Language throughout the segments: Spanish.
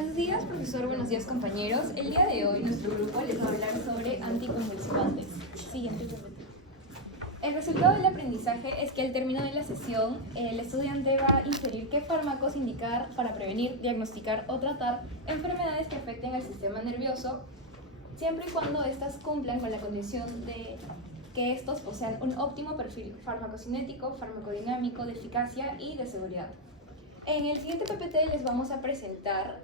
Buenos días, profesor. Buenos días, compañeros. El día de hoy nuestro grupo les va a hablar sobre anticonvulsivantes. Siguiente PPT. El resultado del aprendizaje es que al término de la sesión, el estudiante va a inferir qué fármacos indicar para prevenir, diagnosticar o tratar enfermedades que afecten al sistema nervioso, siempre y cuando éstas cumplan con la condición de que estos posean un óptimo perfil farmacocinético, farmacodinámico, de eficacia y de seguridad. En el siguiente PPT les vamos a presentar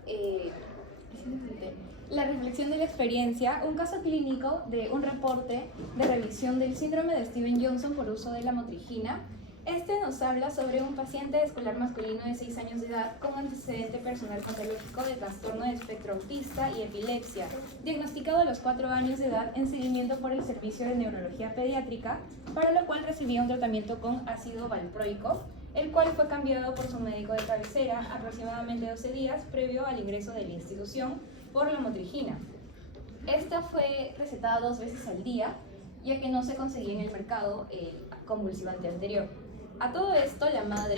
la reflexión de la experiencia, un caso clínico de un reporte de revisión del síndrome de Stevens-Johnson por uso de la motrigina. Este nos habla sobre un paciente escolar masculino de 6 años de edad con antecedente personal patológico de trastorno de espectro autista y epilepsia, diagnosticado a los 4 años de edad en seguimiento por el Servicio de Neurología Pediátrica, para lo cual recibía un tratamiento con ácido valproico, el cual fue cambiado por su médico de cabecera aproximadamente 12 días previo al ingreso de la institución por la motrigina. Esta fue recetada 2 veces al día, ya que no se conseguía en el mercado el convulsivante anterior. A todo esto, la madre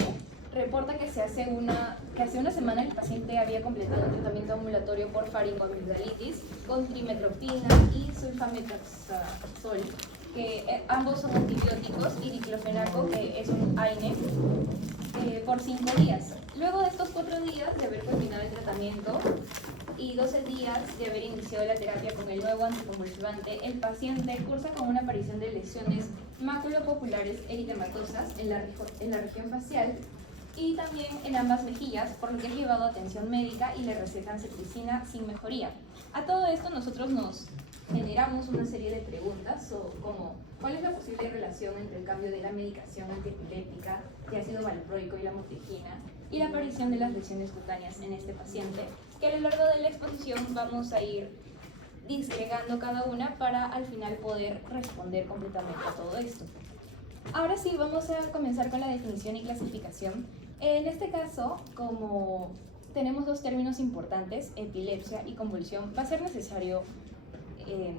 reporta que hace una semana el paciente había completado un tratamiento ambulatorio por faringoamigdalitis con trimetopina y sulfamethoxazole, que ambos son antibióticos, y diclofenaco, que es un AINE, por 5 días. Luego de estos 4 días de haber culminado el tratamiento y 12 días de haber iniciado la terapia con el nuevo anticonvulsivante, el paciente cursa con una aparición de lesiones maculopopulares eritematosas en la región facial y también en ambas mejillas, por lo que es llevado a atención médica y le recetan cetricina sin mejoría. A todo esto nosotros nos generamos una serie de preguntas, como ¿cuál es la posible relación entre el cambio de la medicación antiepiléptica de ácido valproico y la motrigina y la aparición de las lesiones cutáneas en este paciente? Que a lo largo de la exposición vamos a ir disgregando cada una para al final poder responder completamente a todo esto. Ahora sí, vamos a comenzar con la definición y clasificación. En este caso, como tenemos 2 términos importantes, epilepsia y convulsión, va a ser necesario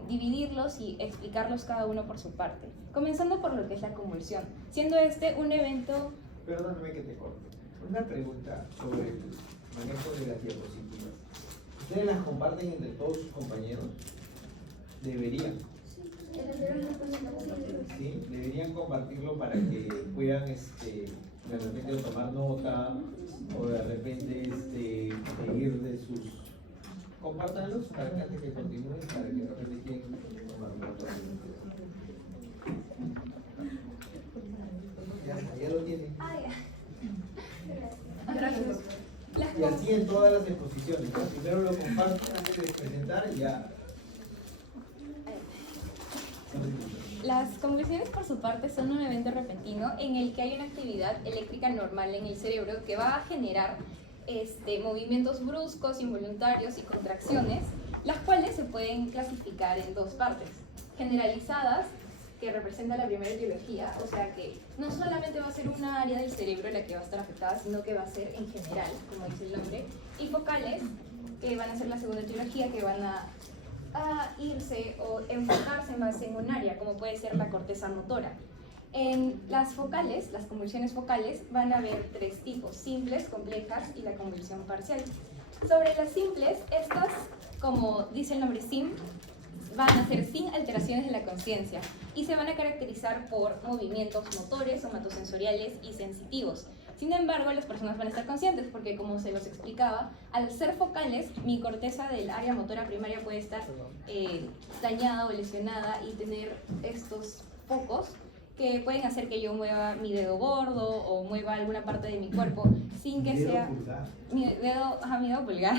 dividirlos y explicarlos cada uno por su parte, comenzando por lo que es la convulsión, siendo este un evento... Perdóname que te corte. Una pregunta sobre el manejo de las diapositivas. ¿Ustedes las comparten entre todos sus compañeros? Deberían. Sí, deberían compartirlo para que puedan de repente tomar nota o de repente seguir de sus... Compártanlos para que antes que continúen, para que de repente quieran tomar nota. Ya lo tienen. Gracias. Y así en todas las exposiciones, ¿no? Primero lo comparten antes de presentar y ya. Las convulsiones, por su parte, son un evento repentino en el que hay una actividad eléctrica normal en el cerebro que va a generar movimientos bruscos, involuntarios y contracciones, las cuales se pueden clasificar en 2 partes: generalizadas, que representa la primera etiología, o sea que no solamente va a ser una área del cerebro la que va a estar afectada, sino que va a ser en general, como dice el nombre, y focales, que van a ser la segunda etiología, que van a irse o enfocarse más en un área, como puede ser la corteza motora. En las focales, las convulsiones focales, van a haber 3 tipos: simples, complejas y la convulsión parcial. Sobre las simples, estas, como dice el nombre sim, van a ser sin alteraciones de la conciencia y se van a caracterizar por movimientos motores, somatosensoriales y sensitivos. Sin embargo, las personas van a estar conscientes porque, como se los explicaba, al ser focales, mi corteza del área motora primaria puede estar dañada o lesionada y tener estos focos que pueden hacer que yo mueva mi dedo gordo o mueva alguna parte de mi cuerpo sin que sea... Pulgar. Mi dedo pulgar.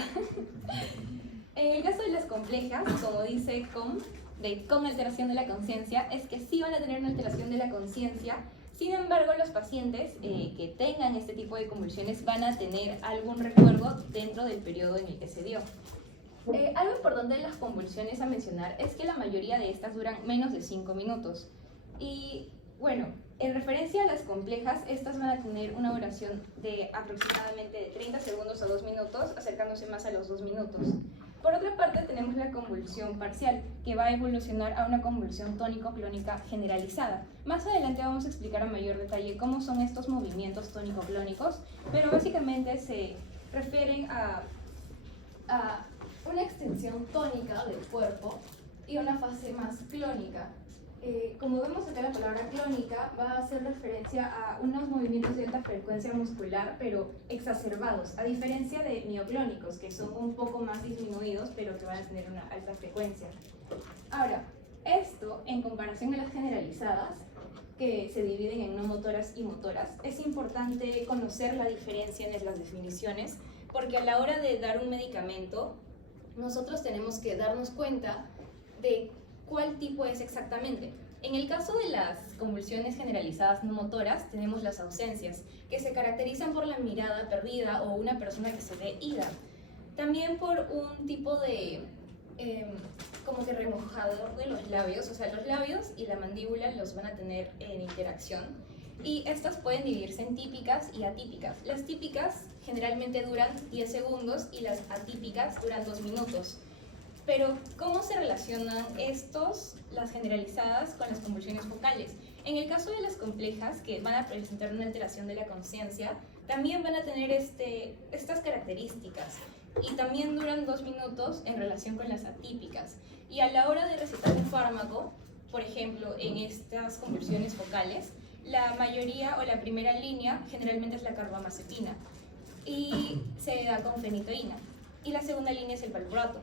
En el caso de las complejas, como dice con alteración de la conciencia, es que sí van a tener una alteración de la conciencia. Sin embargo, los pacientes que tengan este tipo de convulsiones van a tener algún recuerdo dentro del periodo en el que se dio. Algo importante de las convulsiones a mencionar es que la mayoría de estas duran menos de 5 minutos. Y bueno, en referencia a las complejas, estas van a tener una duración de aproximadamente de 30 segundos a 2 minutos, acercándose más a los 2 minutos. Por otra parte, tenemos la convulsión parcial, que va a evolucionar a una convulsión tónico-clónica generalizada. Más adelante vamos a explicar a mayor detalle cómo son estos movimientos tónico-clónicos, pero básicamente se refieren a a una extensión tónica del cuerpo y una fase más clónica. Como vemos acá, la palabra clónica va a hacer referencia a unos movimientos de alta frecuencia muscular, pero exacerbados, a diferencia de mioclónicos, que son un poco más disminuidos, pero que van a tener una alta frecuencia. Ahora, esto, en comparación a las generalizadas, que se dividen en no motoras y motoras, es importante conocer la diferencia en las definiciones, porque a la hora de dar un medicamento, nosotros tenemos que darnos cuenta de cuál tipo es exactamente. En el caso de las convulsiones generalizadas no motoras, tenemos las ausencias, que se caracterizan por la mirada perdida o una persona que se ve ida. También por un tipo de como que remojador de los labios, o sea, los labios y la mandíbula los van a tener en interacción. Y estas pueden dividirse en típicas y atípicas. Las típicas generalmente duran 10 segundos y las atípicas duran 2 minutos. Pero, ¿cómo se relacionan las generalizadas, con las convulsiones focales? En el caso de las complejas, que van a presentar una alteración de la conciencia, también van a tener estas características. Y también duran 2 minutos en relación con las atípicas. Y a la hora de recetar un fármaco, por ejemplo, en estas convulsiones focales, la mayoría o la primera línea generalmente es la carbamazepina y se da con fenitoína. Y la segunda línea es el valproato.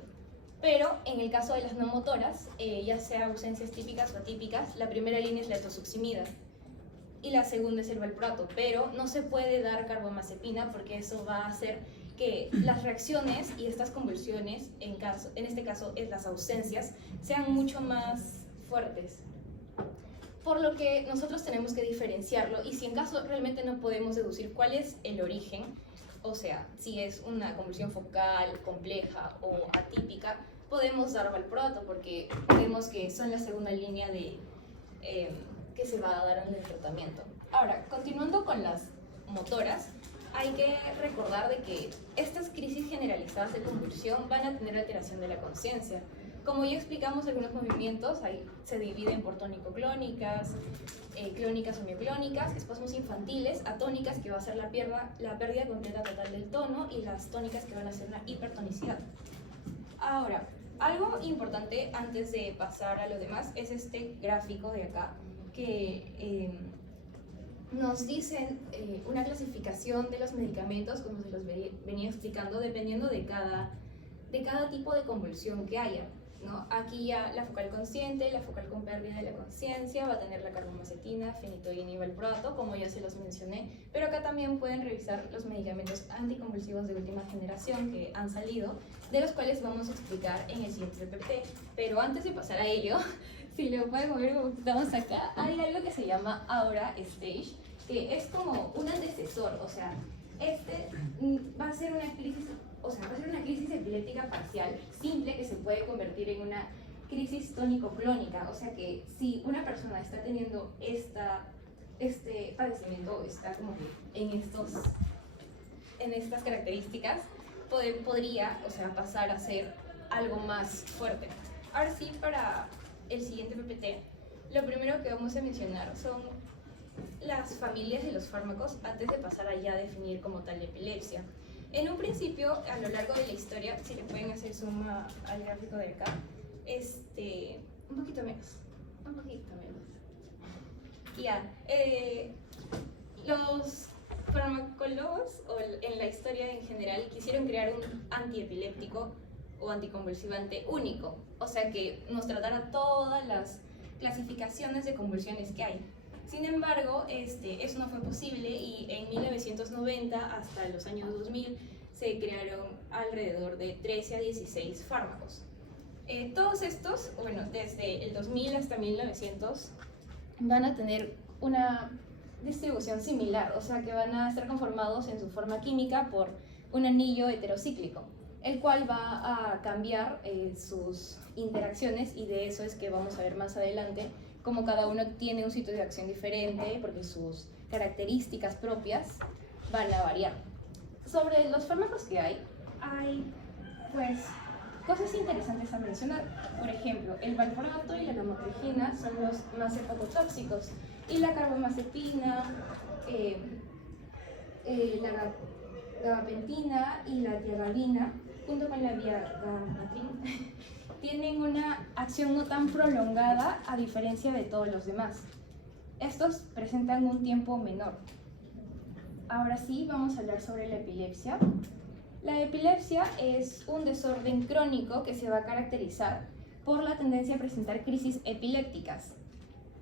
Pero en el caso de las no motoras, ya sea ausencias típicas o atípicas, la primera línea es la etosuximida y la segunda es el valproato, pero no se puede dar carbamazepina porque eso va a hacer que las reacciones y estas convulsiones, en este caso las ausencias, sean mucho más fuertes. Por lo que nosotros tenemos que diferenciarlo, y si en caso realmente no podemos deducir cuál es el origen, o sea, si es una convulsión focal, compleja o atípica, podemos dar valproato porque vemos que son la segunda línea que se va a dar en el tratamiento. Ahora, continuando con las motoras, hay que recordar de que estas crisis generalizadas de convulsión van a tener alteración de la conciencia. Como ya explicamos, algunos movimientos se dividen por tónico-clónicas, clónicas o mioclónicas, espasmos infantiles, atónicas, que va a ser la pérdida completa total del tono, y las tónicas, que van a ser una hipertonicidad. Ahora, algo importante antes de pasar a lo demás es este gráfico de acá, que nos dicen una clasificación de los medicamentos, como se los venía explicando, dependiendo de cada tipo de convulsión que haya, ¿no? Aquí ya la focal consciente, la focal con pérdida de la conciencia, va a tener la carbamazepina, fenitoína y valproato, como ya se los mencioné, pero acá también pueden revisar los medicamentos anticonvulsivos de última generación que han salido, de los cuales vamos a explicar en el siguiente PPT. Pero antes de pasar a ello, si lo pueden mover, vamos acá, hay algo que se llama Aura Stage, que es como un antecesor, o sea, va a ser una crisis epiléptica parcial, simple, que se puede convertir en una crisis tónico-clónica. O sea que si una persona está teniendo este padecimiento, está como que en estas características, podría, o sea, pasar a ser algo más fuerte. Ahora sí, para el siguiente PPT, lo primero que vamos a mencionar son las familias de los fármacos antes de pasar allá a definir como tal epilepsia. En un principio, a lo largo de la historia, si le pueden hacer zoom al gráfico de acá, un poquito menos. Ya, los farmacólogos, o en la historia en general, quisieron crear un antiepiléptico o anticonvulsivante único, o sea que nos tratara todas las clasificaciones de convulsiones que hay. Sin embargo, eso no fue posible, y en 1990 hasta los años 2000 se crearon alrededor de 13 a 16 fármacos. Todos estos, bueno, desde el 2000 hasta 1900, van a tener una distribución similar, o sea que van a estar conformados en su forma química por un anillo heterocíclico, el cual va a cambiar sus interacciones, y de eso es que vamos a ver más adelante cómo cada uno tiene un sitio de acción diferente, porque sus características propias van a variar. Sobre los fármacos que hay pues cosas interesantes a mencionar. Por ejemplo, el valproato y la lamotrigina son los más hepatotóxicos, y la carbamazepina, la gabapentina y la tiagabina junto con la vigabatrin, tienen una acción no tan prolongada a diferencia de todos los demás. Estos presentan un tiempo menor. Ahora sí, vamos a hablar sobre la epilepsia. La epilepsia es un desorden crónico que se va a caracterizar por la tendencia a presentar crisis epilépticas.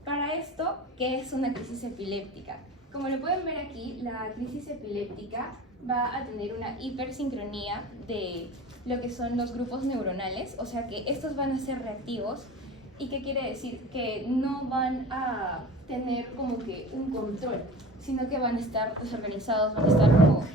Para esto, ¿qué es una crisis epiléptica? Como lo pueden ver aquí, la crisis epiléptica va a tener una hipersincronía de lo que son los grupos neuronales, o sea que estos van a ser reactivos. ¿Y qué quiere decir? Que no van a tener como que un control, sino que van a estar desorganizados, van a estar como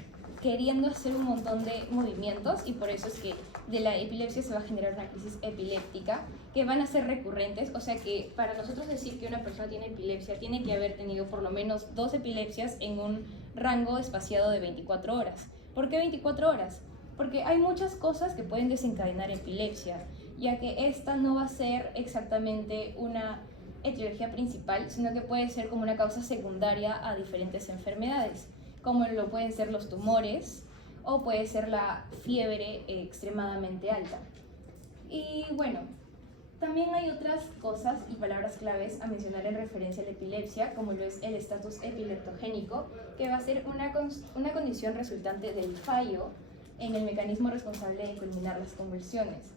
queriendo hacer un montón de movimientos, y por eso es que de la epilepsia se va a generar una crisis epiléptica que van a ser recurrentes. O sea que para nosotros decir que una persona tiene epilepsia tiene que haber tenido por lo menos 2 epilepsias en un rango espaciado de 24 horas. ¿Por qué 24 horas? Porque hay muchas cosas que pueden desencadenar epilepsia, ya que esta no va a ser exactamente una etiología principal, sino que puede ser como una causa secundaria a diferentes enfermedades, como lo pueden ser los tumores o puede ser la fiebre extremadamente alta. Y bueno, también hay otras cosas y palabras claves a mencionar en referencia a la epilepsia, como lo es el estatus epileptogénico, que va a ser una condición resultante del fallo en el mecanismo responsable de culminar las convulsiones.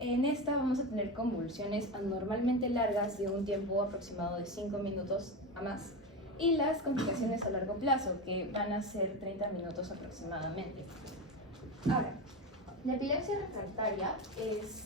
En esta vamos a tener convulsiones anormalmente largas de un tiempo aproximado de 5 minutos a más, y las complicaciones a largo plazo, que van a ser 30 minutos aproximadamente. Ahora, la epilepsia refractaria es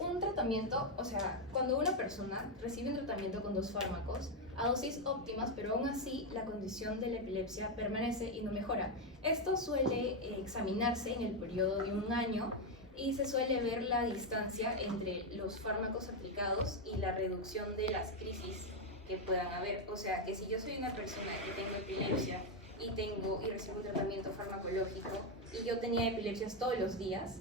un tratamiento, o sea, cuando una persona recibe un tratamiento con 2 fármacos a dosis óptimas, pero aún así la condición de la epilepsia permanece y no mejora. Esto suele examinarse en el periodo de 1 año y se suele ver la distancia entre los fármacos aplicados y la reducción de las crisis que puedan haber. O sea, que si yo soy una persona que tengo epilepsia y recibo un tratamiento farmacológico y yo tenía epilepsias todos los días,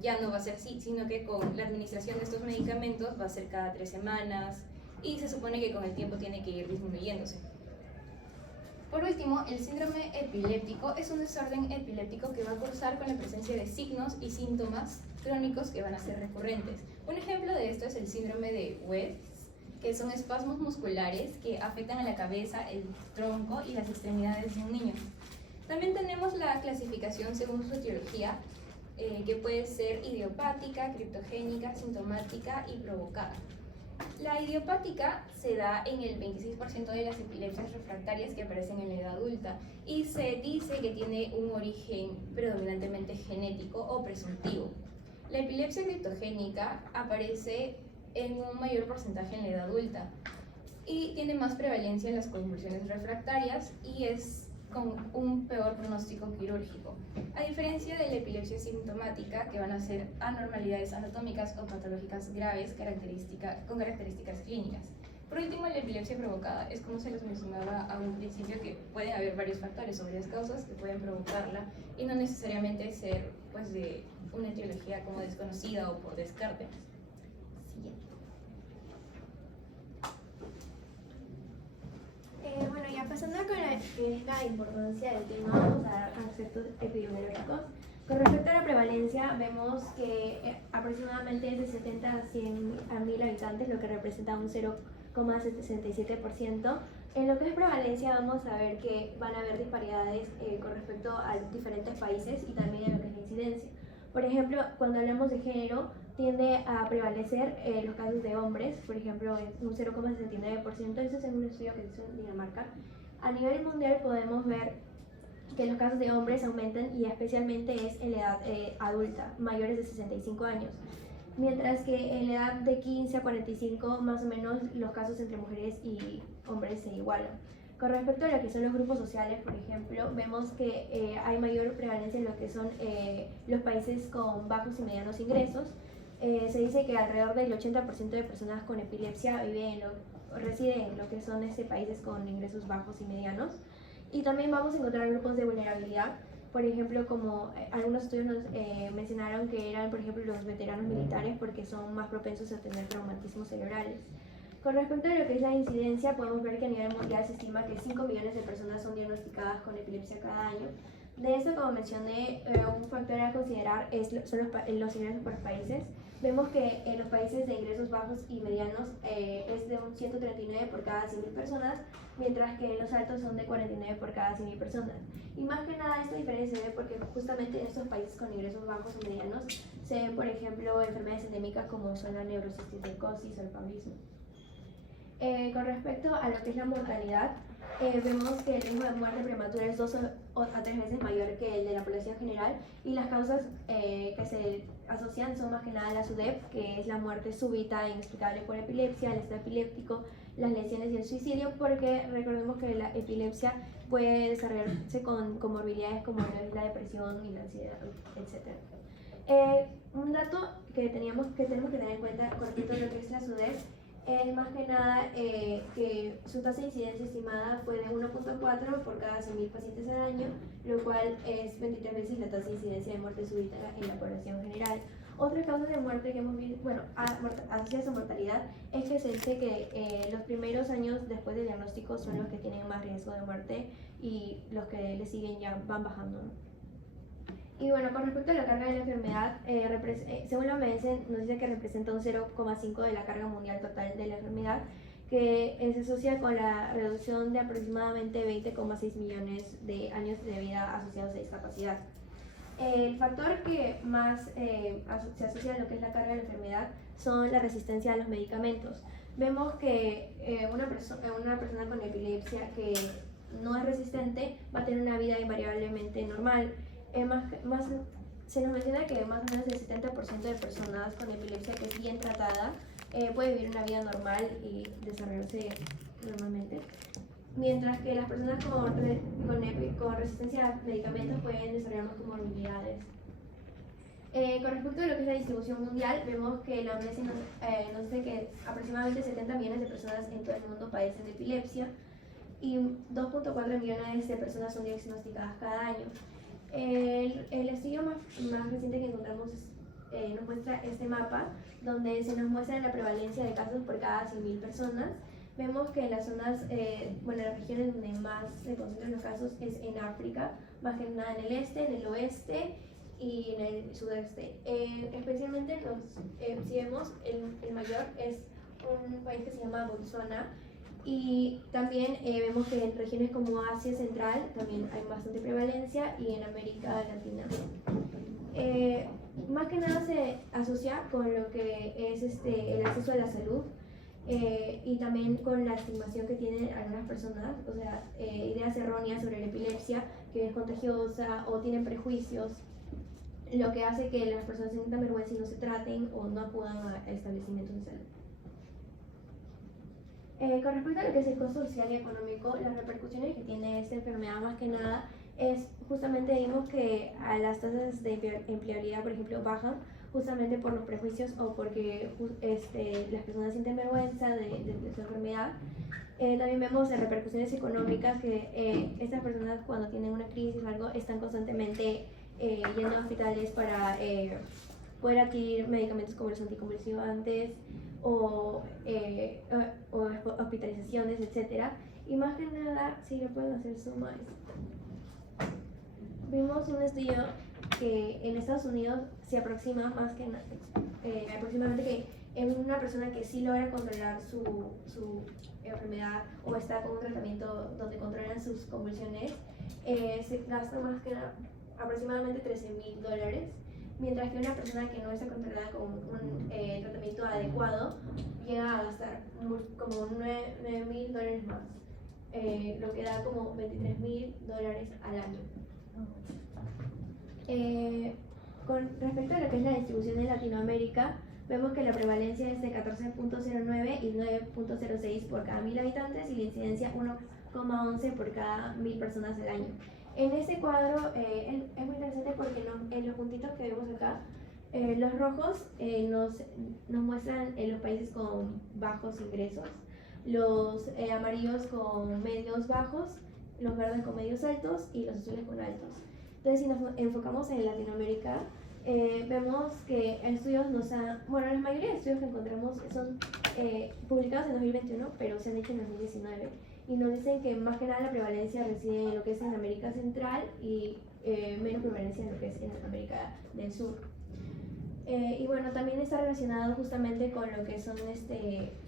ya no va a ser así, sino que con la administración de estos medicamentos va a ser cada 3 semanas y se supone que con el tiempo tiene que ir disminuyéndose. Por último, el síndrome epiléptico es un desorden epiléptico que va a cursar con la presencia de signos y síntomas crónicos que van a ser recurrentes. Un ejemplo de esto es el síndrome de West, que son espasmos musculares que afectan a la cabeza, el tronco y las extremidades de un niño. También tenemos la clasificación según su etiología, que puede ser idiopática, criptogénica, sintomática y provocada. La idiopática se da en el 26% de las epilepsias refractarias que aparecen en la edad adulta y se dice que tiene un origen predominantemente genético o presuntivo. La epilepsia criptogénica aparece en un mayor porcentaje en la edad adulta y tiene más prevalencia en las convulsiones refractarias y es con un peor pronóstico quirúrgico, a diferencia de la epilepsia sintomática, que van a ser anormalidades anatómicas o patológicas graves con características clínicas. Por último, la epilepsia provocada es, como se les mencionaba a un principio, que pueden haber varios factores o varias causas que pueden provocarla y no necesariamente ser pues, de una etiología como desconocida o por descarte. Bueno, ya pasando con la, que es la importancia del tema, vamos a dar aspectos epidemiológicos. Con respecto a la prevalencia, vemos que aproximadamente es de 70 a 100 a 1000 habitantes, lo que representa un 0,67%. En lo que es prevalencia, vamos a ver que van a haber disparidades con respecto a diferentes países y también en lo que es la incidencia. Por ejemplo, cuando hablamos de género, tiende a prevalecer los casos de hombres, por ejemplo, en un 0,69%, eso es en un estudio que se hizo en Dinamarca. A nivel mundial podemos ver que los casos de hombres aumentan y especialmente es en la edad adulta, mayores de 65 años. Mientras que en la edad de 15 a 45, más o menos, los casos entre mujeres y hombres se igualan. Con respecto a lo que son los grupos sociales, por ejemplo, vemos que hay mayor prevalencia en lo que son los países con bajos y medianos ingresos. Se dice que alrededor del 80% de personas con epilepsia residen en lo que son países con ingresos bajos y medianos. Y también vamos a encontrar grupos de vulnerabilidad, por ejemplo, como algunos estudios nos mencionaron que eran, por ejemplo, los veteranos militares, porque son más propensos a tener traumatismos cerebrales. Con respecto a lo que es la incidencia, podemos ver que a nivel mundial se estima que 5 millones de personas son diagnosticadas con epilepsia cada año, De eso, como mencioné, un factor a considerar son los ingresos por países. Vemos que en los países de ingresos bajos y medianos es de un 139 por cada 100.000 personas, mientras que los altos son de 49 por cada 100.000 personas. Y más que nada esta diferencia se ve porque justamente en estos países con ingresos bajos o medianos se ven, por ejemplo, enfermedades endémicas como son la neurocisticercosis o el paludismo. Con respecto a lo que es la mortalidad, vemos que el riesgo de muerte prematura es 2 a 3 veces mayor que el de la población general, y las causas que se asocian son más que nada la SUDEP, que es la muerte súbita e inexplicable por epilepsia, el estado epiléptico, las lesiones y el suicidio, porque recordemos que la epilepsia puede desarrollarse con comorbilidades como la depresión y la ansiedad, etc. Un dato que tenemos que tener en cuenta con respecto a lo que es la SUDEP es más que nada que su tasa de incidencia estimada fue de 1.4 por cada 100.000 pacientes al año, lo cual es 23 veces la tasa de incidencia de muerte súbita en la población general. Otra causa de muerte que hemos visto, asociada a su mortalidad, es que se dice que los primeros años después del diagnóstico son los que tienen más riesgo de muerte y los que le siguen ya van bajando, ¿no? Y bueno, con respecto a la carga de la enfermedad, según la OMS nos dice que representa un 0,5 de la carga mundial total de la enfermedad, que se asocia con la reducción de aproximadamente 20,6 millones de años de vida asociados a discapacidad. El factor que más se asocia a lo que es la carga de la enfermedad son la resistencia a los medicamentos. Vemos que una persona con epilepsia que no es resistente va a tener una vida invariablemente normal. Se nos menciona que más o menos el 70% de personas con epilepsia que es bien tratada puede vivir una vida normal y desarrollarse normalmente, mientras que las personas con resistencia a medicamentos pueden desarrollar más comorbilidades. Con respecto a lo que es la distribución mundial, vemos que la OMS nos dice que aproximadamente 70 millones de personas en todo el mundo padecen de epilepsia y 2.4 millones de personas son diagnosticadas cada año. El estudio más reciente que encontramos nos muestra este mapa, donde se nos muestra la prevalencia de casos por cada 100.000 personas. Vemos que en las zonas, las regiones donde más se concentran los casos es en África, más que nada en el este, en el oeste y en el sudeste. Especialmente, si vemos, el mayor es un país que se llama Botsuana. Y también vemos que en regiones como Asia Central también hay bastante prevalencia y en América Latina. Más que nada se asocia con lo que es el acceso a la salud y también con la estimación que tienen algunas personas, o sea, ideas erróneas sobre la epilepsia, que es contagiosa o tienen prejuicios, lo que hace que las personas sientan vergüenza y no se traten o no acudan a establecimientos de salud. Con respecto a lo que es el costo social y económico, las repercusiones que tiene esta enfermedad más que nada es justamente, vimos que a las tasas de empleabilidad, por ejemplo, bajan justamente por los prejuicios o porque las personas sienten vergüenza de su enfermedad. También vemos repercusiones económicas que estas personas cuando tienen una crisis o algo están constantemente yendo a hospitales para poder adquirir medicamentos como los anticonvulsivantes o hospitalizaciones, etc. Y más que nada, si le puedo hacer suma, vimos un estudio que en Estados Unidos se aproxima más que aproximadamente que en una persona que sí logra controlar su enfermedad o está con un tratamiento donde controlan sus convulsiones, se gasta más que aproximadamente $13,000, mientras que una persona que no está controlada con un tratamiento adecuado llega a gastar como $9,000 más, lo que da como $23,000 al año. Con respecto a lo que es la distribución en Latinoamérica, vemos que la prevalencia es de 14.09 y 9.06 por cada 1.000 habitantes y la incidencia 1,11 por cada 1.000 personas al año. En este cuadro es muy interesante porque en los puntitos que vemos acá, los rojos nos muestran los países con bajos ingresos, los amarillos con medios bajos, los verdes con medios altos y los azules con altos. Entonces, si nos enfocamos en Latinoamérica, vemos que estudios la mayoría de estudios que encontramos son publicados en 2021, pero se han hecho en 2019. Y nos dicen que más que nada la prevalencia reside en lo que es en América Central y menos prevalencia en lo que es en América del Sur. Y bueno, también está relacionado justamente con lo que son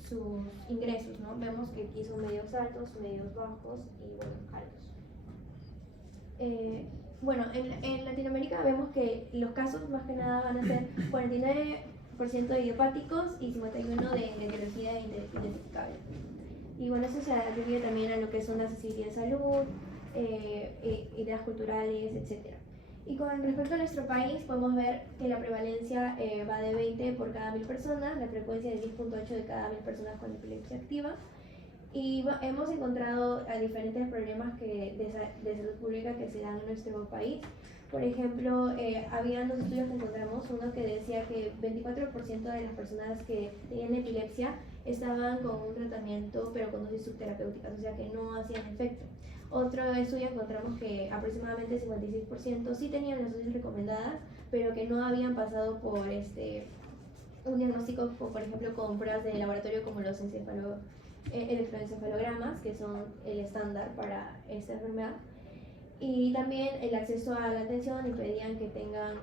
sus ingresos, ¿no? Vemos que aquí son medios altos, medios bajos y bueno, altos. Bueno, en Latinoamérica vemos que los casos más que nada van a ser 49% de idiopáticos y 51% de etiología identificable. Y bueno, eso se atribuye también a lo que son la accesibilidad de salud, ideas culturales, etc. Y con respecto a nuestro país, podemos ver que la prevalencia va de 20 por cada 1000 personas, la frecuencia de 10.8 de cada 1000 personas con epilepsia activa. Y hemos encontrado diferentes problemas de salud pública que se dan en nuestro país. Por ejemplo, había dos estudios que encontramos, uno que decía que 24% de las personas que tenían epilepsia estaban con un tratamiento pero con dosis subterapéuticas, o sea que no hacían efecto. Otro estudio encontramos que aproximadamente 56% sí tenían las dosis recomendadas, pero que no habían pasado por un diagnóstico, por ejemplo, con pruebas de laboratorio como los electroencefalogramas, que son el estándar para esta enfermedad. Y también el acceso a la atención impedían que tengan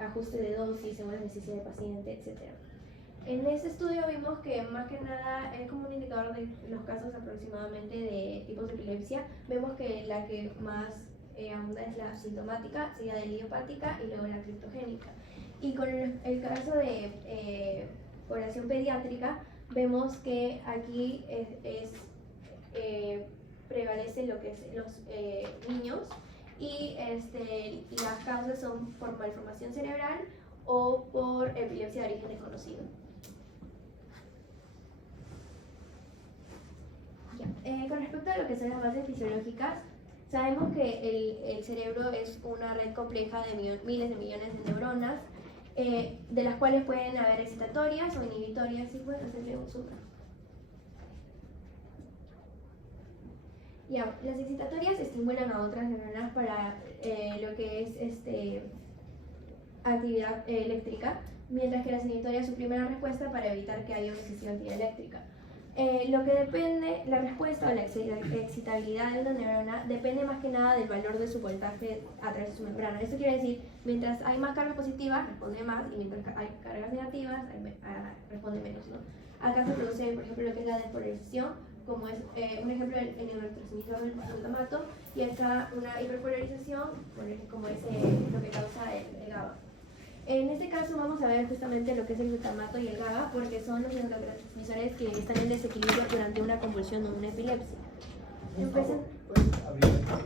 ajuste de dosis según la necesidad del paciente, etc. En este estudio vimos que más que nada es como un indicador de los casos aproximadamente de tipos de epilepsia. Vemos que la que más abunda es la sintomática, seguida de la idiopática y luego la criptogénica. Y con el caso de población pediátrica, vemos que aquí prevalece lo que es los niños y las causas son por malformación cerebral o por epilepsia de origen desconocido. Con respecto a lo que son las bases fisiológicas, sabemos que el cerebro es una red compleja de miles de millones de neuronas, de las cuales pueden haber excitatorias o inhibitorias. ¿Sí pueden hacerle un zoom? Las excitatorias estimulan a otras neuronas para lo que es actividad eléctrica, mientras que las inhibitorias suprimen la respuesta para evitar que haya una excesiva actividad eléctrica. Lo que depende, la respuesta o la excitabilidad de una neurona depende más que nada del valor de su voltaje a través de su membrana. Esto quiere decir, mientras hay más cargas positivas, responde más, y mientras hay cargas negativas, responde menos, ¿no? Acá se produce, por ejemplo, lo que es la despolarización, como es un ejemplo el neurotransmisor del glutamato, y acá una hiperpolarización, como es lo que causa el GABA. En este caso vamos a ver justamente lo que es el glutamato y el GABA, porque son los neurotransmisores que están en desequilibrio durante una convulsión o una epilepsia. ¿Puedes abrir esta?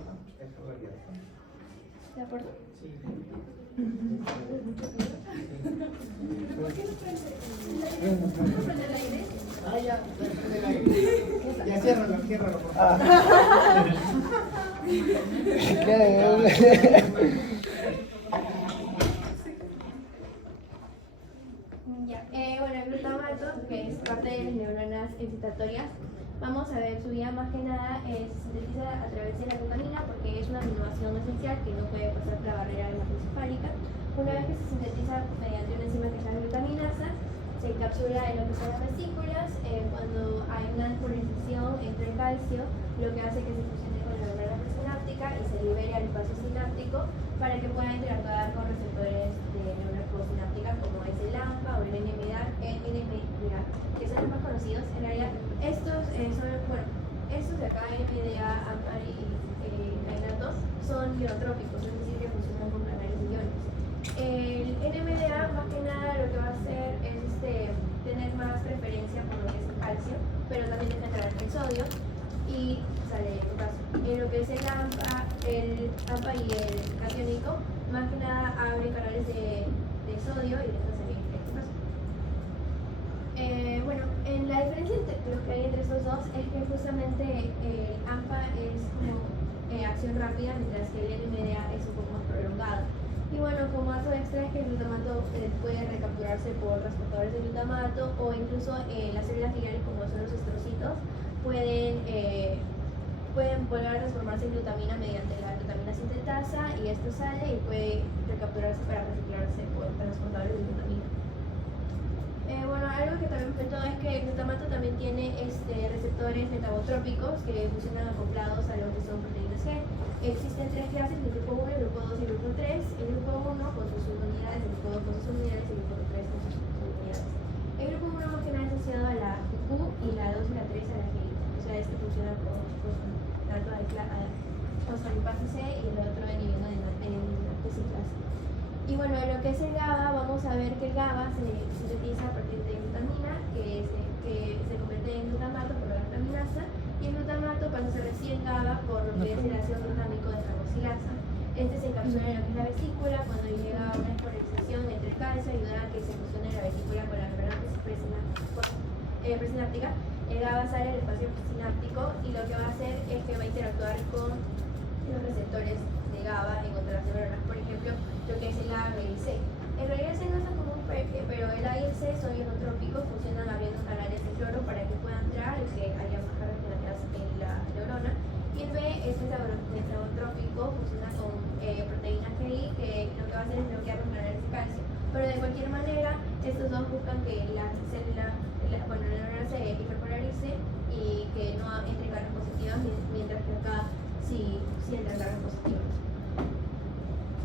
¿De acuerdo? Sí. ¿Por qué no prende el aire? Ah, ya, prende el aire. Ya, ciérralo, por favor. Bueno, el glutamato, que es parte de las neuronas excitatorias, vamos a ver su vía más que nada se sintetiza a través de la glutamina, porque es una aminoácido esencial que no puede pasar por la barrera hematoencefálica. Una vez que se sintetiza mediante una enzima que es la glutaminasa, se encapsula en lo que son las vesículas. Cuando hay una polarización entre el calcio, lo que hace que se fusione con la membrana presináptica y se libere al espacio sináptico para que pueda interactuar con receptores de neuronas postsinápticas como es el AMPA o el NMDA, que son los más conocidos. En realidad, estos de acá, NMDA, AMPA y kainatos, son ionotrópicos, es decir, que funcionan con canales de iones. El NMDA, más que nada, lo que va a hacer es tener más preferencia por lo que es el calcio, pero también deja entrar el sodio y sale en caso. En lo que es el AMPA y el catiónico, más que nada abre canales de sodio y deja salir en este caso. Bueno, la diferencia que hay entre estos dos es que justamente el AMPA es como acción rápida, mientras que el NMDA es un poco más prolongado. Y bueno, como dato extra es que el glutamato puede recapturarse por transportadores de glutamato, o incluso las células gliales, como son los estrocitos, pueden volver a transformarse en glutamina mediante la glutamina sintetasa, y esto sale y puede recapturarse para reciclarse por transportadores de glutamina. Bueno, algo que también respecto es que el glutamato también tiene receptores metabotrópicos que funcionan acoplados a lo que son proteínas G. Existen tres clases, el grupo 1, el grupo 2 y el grupo 3. El grupo 1 con sus subunidades, el grupo 2 con sus subunidades y el grupo 3 con sus subunidades. El grupo 1 más que nada es asociado a la GQ y la 2 y la 3 a la GI. O sea, este funciona con tanto a fosfolipasa C y el otro inhibiendo en anticiclasa. Y bueno, en lo que es el GABA, vamos a ver que el GABA se sintetiza a partir de glutamina, que se convierte en glutamato por la glutaminasa, y el glutamato pasa a ser recién GABA por lo que es el ácido glutámico de carboxilasa. Este se encapsula en lo que es la vesícula. Cuando llega a una espolarización entre el calcio, ayuda a que se fusione la vesícula con la membrana presináptica. El GABA sale del espacio presináptico y lo que va a hacer es que va a interactuar con los receptores de GABA en otras neuronas, por ejemplo, lo que es el A, B y C. En realidad C no es tan común, pero el A y el C son ionotrópicos, funcionan abriendo canales de cloro para que puedan entrar y que haya más cargas en la neurona. Y el B es metabotrópico, funciona con proteínas GI, que lo que va a hacer es bloquear los canales de calcio. Pero de cualquier manera, estos dos buscan que la neurona se hiperpolarice y que no entre cargas positivas, mientras que acá sí entran cargas positivas.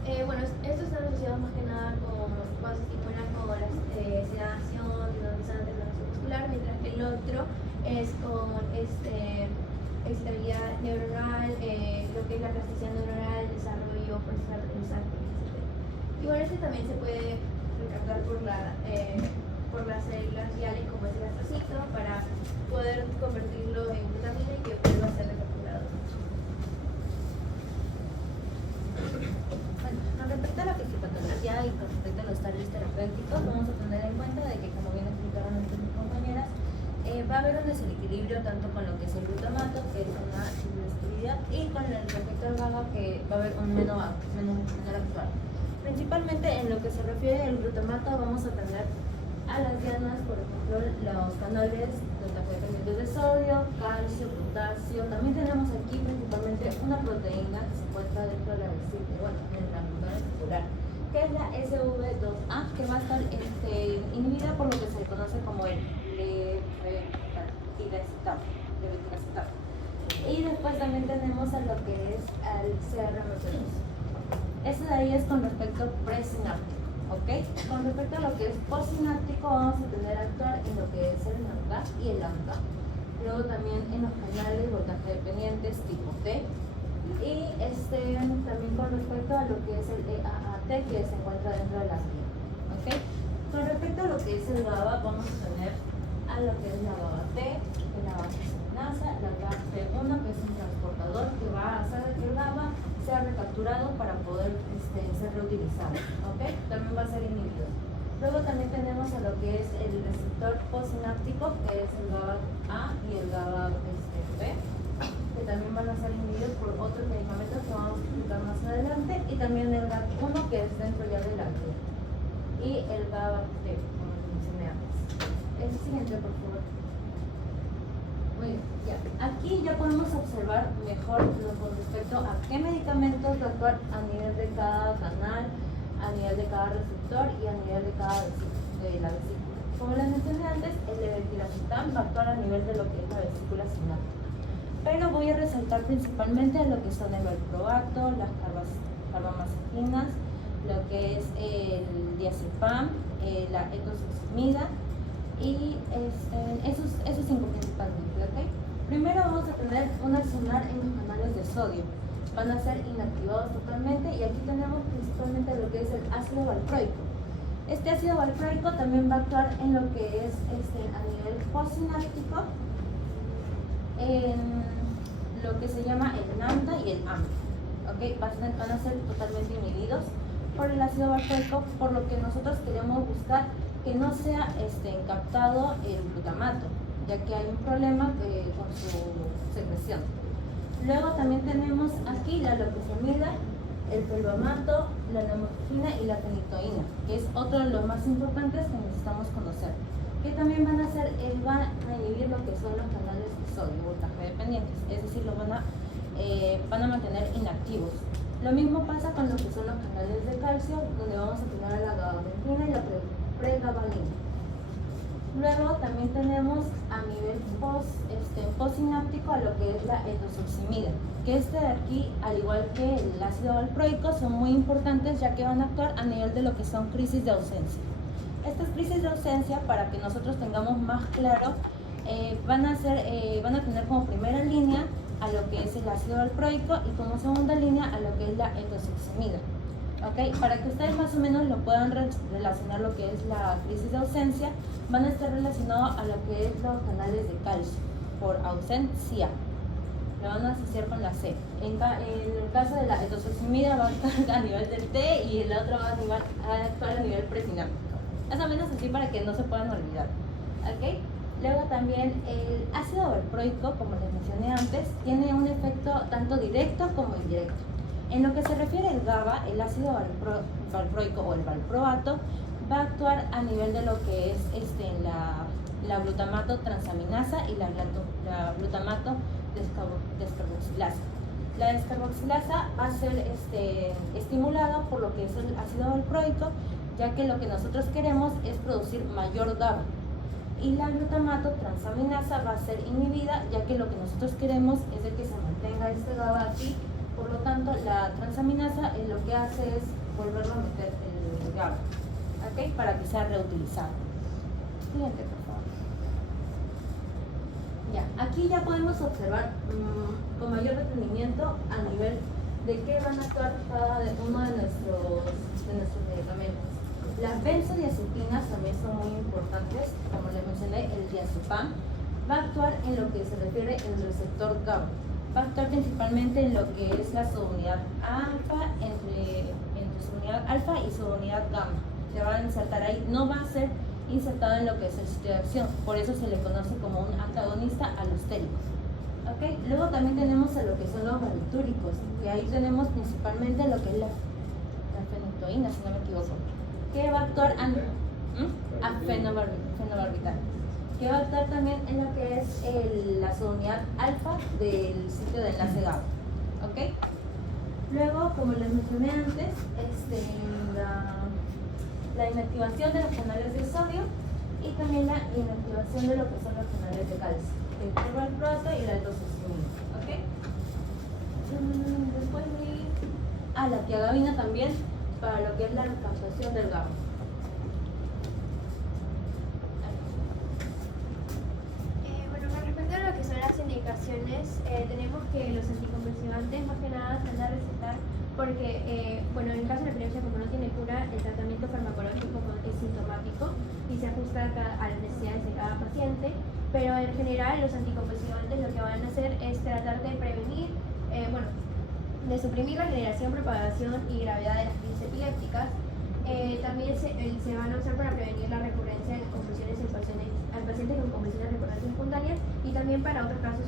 Bueno, estos están asociados más que nada cuando se estimulan con la sedación, hipnotizante, relajación muscular, mientras que el otro es con estabilidad neuronal, lo que es la plasticidad neuronal, desarrollo, proceso de aprendizaje, etc. Y bueno, este también se puede recaptar por las células viales como es el astrocito para poder convertirlo en glutamina y que vuelva a ser recapturado. Bueno, con respecto a la fisiopatología y con respecto a los talleres terapéuticos, vamos a tener en cuenta de que, como bien explicaron nuestras compañeras, va a haber un desequilibrio tanto con lo que es el glutamato, que es una inestabilidad, y con el respecto al GABA, que va a haber un menor actual. Principalmente en lo que se refiere al glutamato, vamos a tener a las dianas, por ejemplo, los canales dependientes de sodio, calcio, potasio. También tenemos aquí principalmente una proteína que se encuentra dentro de la vesícula, en la membrana circular, que es la SV2A, que va a estar inhibida por lo que se conoce como el levetiracetam. Y después también tenemos a lo que es al CRMP2. Este de ahí es con respecto presináptico. ¿Ok? Con respecto a lo que es postsináptico, vamos a tener a actuar en lo que es el NAMDA y el AMDA. Luego también en los canales voltaje dependientes tipo T. Y también con respecto a lo que es el EAAT, que se encuentra dentro de las vías. ¿Ok? Con respecto a lo que es el GABA, vamos a tener a lo que es la GABA-T, la GABA-cenasa, la GABA-T1, que es un transportador que va a hacer que el GABA sea recapturado para poder ser reutilizado. ¿Ok? También va a ser inhibido. Luego también tenemos a lo que es el receptor postsináptico, que es el GABA-A y el GABA-B, que también van a ser inhibidos por otros medicamentos que vamos a explicar más adelante, y también el GAB1, que es dentro ya del ACTE, y el GABA-T, como mencioné antes. El siguiente, por favor. Muy bien, ya. Aquí ya podemos observar mejor con respecto a qué medicamentos va a actuar a nivel de cada canal, a nivel de cada receptor y a nivel de cada de la vesícula. Como les mencioné antes, el levetiracetam va a actuar a nivel de lo que es la vesícula sináptica. Pero voy a resaltar principalmente lo que son el valproato, las carbamacepinas, lo que es el diazepam, la etosuximida, y esos 5 principalmente, ¿ok? Primero vamos a tener un accionar en los canales de sodio. Van a ser inactivados totalmente, y aquí tenemos principalmente lo que es el ácido valproico. Este ácido valproico también va a actuar en lo que es a nivel postsináptico, en lo que se llama el NAMDA y el AMDA. ¿Ok? Van a ser totalmente inhibidos por el ácido valproico, por lo que nosotros queremos buscar que no sea captado el glutamato, ya que hay un problema con su secreción. Luego también tenemos aquí la loperamida, el felbamato, la lamotrigina y la fenitoína, que es otro de los más importantes que necesitamos conocer, que también van a inhibir lo que son los canales de sodio, voltaje dependientes, es decir, van a mantener inactivos. Lo mismo pasa con lo que son los canales de calcio, donde vamos a tener a la gabapentina y la pregabalina. Luego también tenemos a nivel postsináptico a lo que es la etosuximida, que de aquí, al igual que el ácido valproico, son muy importantes ya que van a actuar a nivel de lo que son crisis de ausencia. Estas crisis de ausencia, para que nosotros tengamos más claro, van a tener como primera línea a lo que es el ácido valproico y como segunda línea a lo que es la etosuximida. ¿Okay? Para que ustedes más o menos lo puedan relacionar lo que es la crisis de ausencia, van a estar relacionados a lo que es los canales de calcio, por ausencia. Lo van a asociar con la C. En el caso de la etosuximida va a actuar a nivel del T y el otro va a actuar a nivel presináptico. Más o menos así para que no se puedan olvidar. ¿Okay? Luego también el ácido valproico, como les mencioné antes, tiene un efecto tanto directo como indirecto. En lo que se refiere al GABA, el ácido valproico o el valproato va a actuar a nivel de lo que es la glutamato transaminasa y la glutamato descarboxilasa. La descarboxilasa va a ser estimulada por lo que es el ácido valproico, ya que lo que nosotros queremos es producir mayor GABA. Y la glutamato transaminasa va a ser inhibida, ya que lo que nosotros queremos es de que se mantenga este GABA aquí. Por lo tanto, la transaminasa lo que hace es volverlo a meter el GABA, ¿okay? Para que sea reutilizado. Siguiente, por favor. Ya, aquí ya podemos observar con mayor detenimiento a nivel de qué van a actuar cada uno de nuestros medicamentos. Las benzodiazepinas también son muy importantes, como les mencioné, el diazepam va a actuar en lo que se refiere al receptor GABA. Va a actuar principalmente en lo que es la subunidad alfa, entre subunidad alfa y subunidad gamma. Se va a insertar ahí, no va a ser insertado en lo que es el sitio de acción, por eso se le conoce como un antagonista alostérico. ¿Okay? Luego también tenemos a lo que son los barbitúricos, que ahí tenemos principalmente lo que es la fenitoína, si no me equivoco, que va a actuar fenobarbital, que va a actuar también en lo que es la subunidad alfa del sitio de enlace GABA. ¿Okay? Luego, como les mencioné antes, la inactivación de los canales de sodio y también la inactivación de lo que son los canales de calcio, el valproato y la etosuximida. ¿Okay? Después la tiagabina también para lo que es la captación del GABA. Con respecto a lo que son las indicaciones, tenemos que los anticonvulsivantes más que nada se van a recetar porque, en el caso de la epilepsia, como no tiene cura, el tratamiento farmacológico es sintomático y se ajusta a las necesidades de cada paciente, pero en general los anticonvulsivantes lo que van a hacer es tratar de prevenir, de suprimir la generación, propagación y gravedad de las crisis epilépticas. También se van a usar para prevenir la recurrencia de las convulsiones en pacientes con convulsiones recurrentes espontáneas y también para otros casos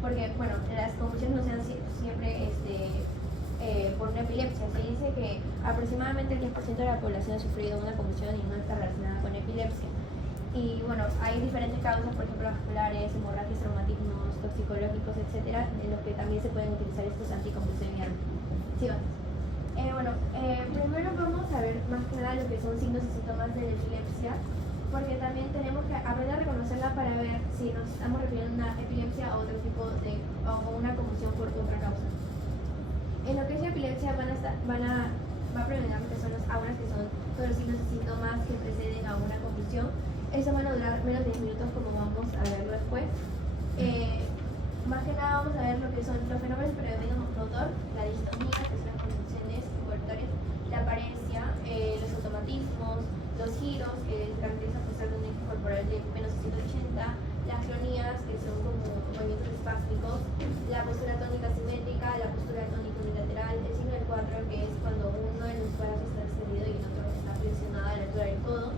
porque las convulsiones no se dan siempre por una epilepsia. Se dice que aproximadamente el 10% de la población ha sufrido una convulsión y no está relacionada con epilepsia. Y hay diferentes causas, por ejemplo, vasculares, hemorragias, traumatismos, toxicológicos, etcétera, en los que también se pueden utilizar estos anticonvulsivantes. Sí, primero vamos a ver más que nada lo que son signos y síntomas de la epilepsia, porque también tenemos que aprender a reconocerla para ver si nos estamos refiriendo a una epilepsia o otro tipo o una convulsión por otra causa. En lo que es la epilepsia va a predominar lo que son las auras, que son todos los signos y síntomas que preceden a una convulsión. Estos van a durar menos de 10 minutos, como vamos a verlo después. Más que nada vamos a ver lo que son los fenómenos de predominio motor, la distonía, que son las convulsiones involuntarias, la paresia, los automatismos, los giros, que se caracterizan por ser de un eje corporal de menos de 180, las clonías, que son como movimientos espásmicos, la postura tónica simétrica, la postura tónica unilateral, el signo del 4, que es cuando uno de los brazos está extendido y el otro está flexionado a la altura del codo.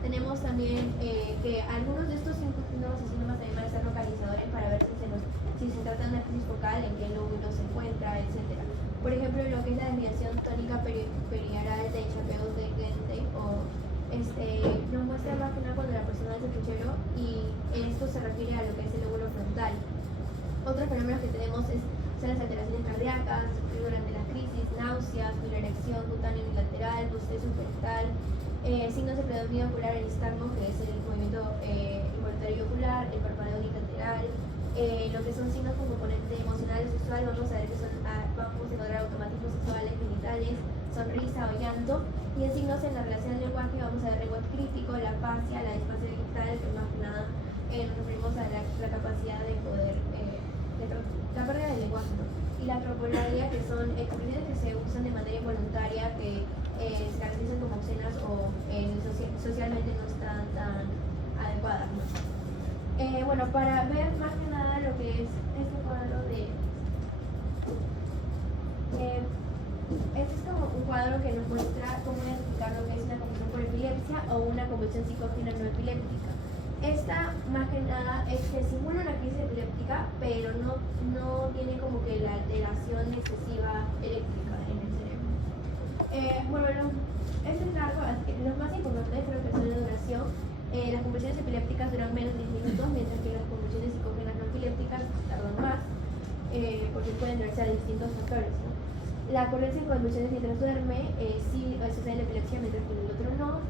Tenemos también que algunos de estos síntomas también van a ser localizadores para ver si se trata de una crisis focal, en qué lóbulo se encuentra, etc. Por ejemplo, lo que es la desviación tónica perioral de Chapeau de Gente nos muestra más que nada cuando la persona es el puchero, y esto se refiere a lo que es el lóbulo frontal. Otros fenómenos que tenemos son las alteraciones cardíacas durante las crisis, náuseas, erección cutánea unilateral, bostezo superestal, Signos de predominio ocular en nistagmo, que es el movimiento involuntario ocular, el parpadeo unilateral, lo que son signos con componente emocional o sexual, vamos a ver que son, vamos a encontrar automatismos sexuales, genitales, sonrisa o llanto. Y en signos en la relación del lenguaje vamos a ver lenguaje crítico, la afasia, la disfasia digital, que más que nada nos referimos a la capacidad de poder, la pérdida del lenguaje, ¿no? Y la antropolalia, que son expresiones que se usan de manera involuntaria, que se caracterizan como obscenas o socialmente no están tan adecuadas, ¿no? Bueno, para ver más que nada lo que es este cuadro de... este es como un cuadro que nos muestra cómo identificar lo que es una convulsión por epilepsia o una convulsión psicógena no epiléptica. Esta, más que nada, es que simula una crisis epiléptica, pero no tiene como que la alteración excesiva eléctrica en el cerebro. Bueno, este es largo, así que los más importantes creo que son la duración. Las convulsiones epilépticas duran menos de 10 minutos, mientras que las convulsiones psicógenas no epilépticas tardan más, porque pueden deberse a distintos factores, ¿no? La ocurrencia en convulsiones mientras duerme sí sucede en la epilepsia, mientras que en el otro no.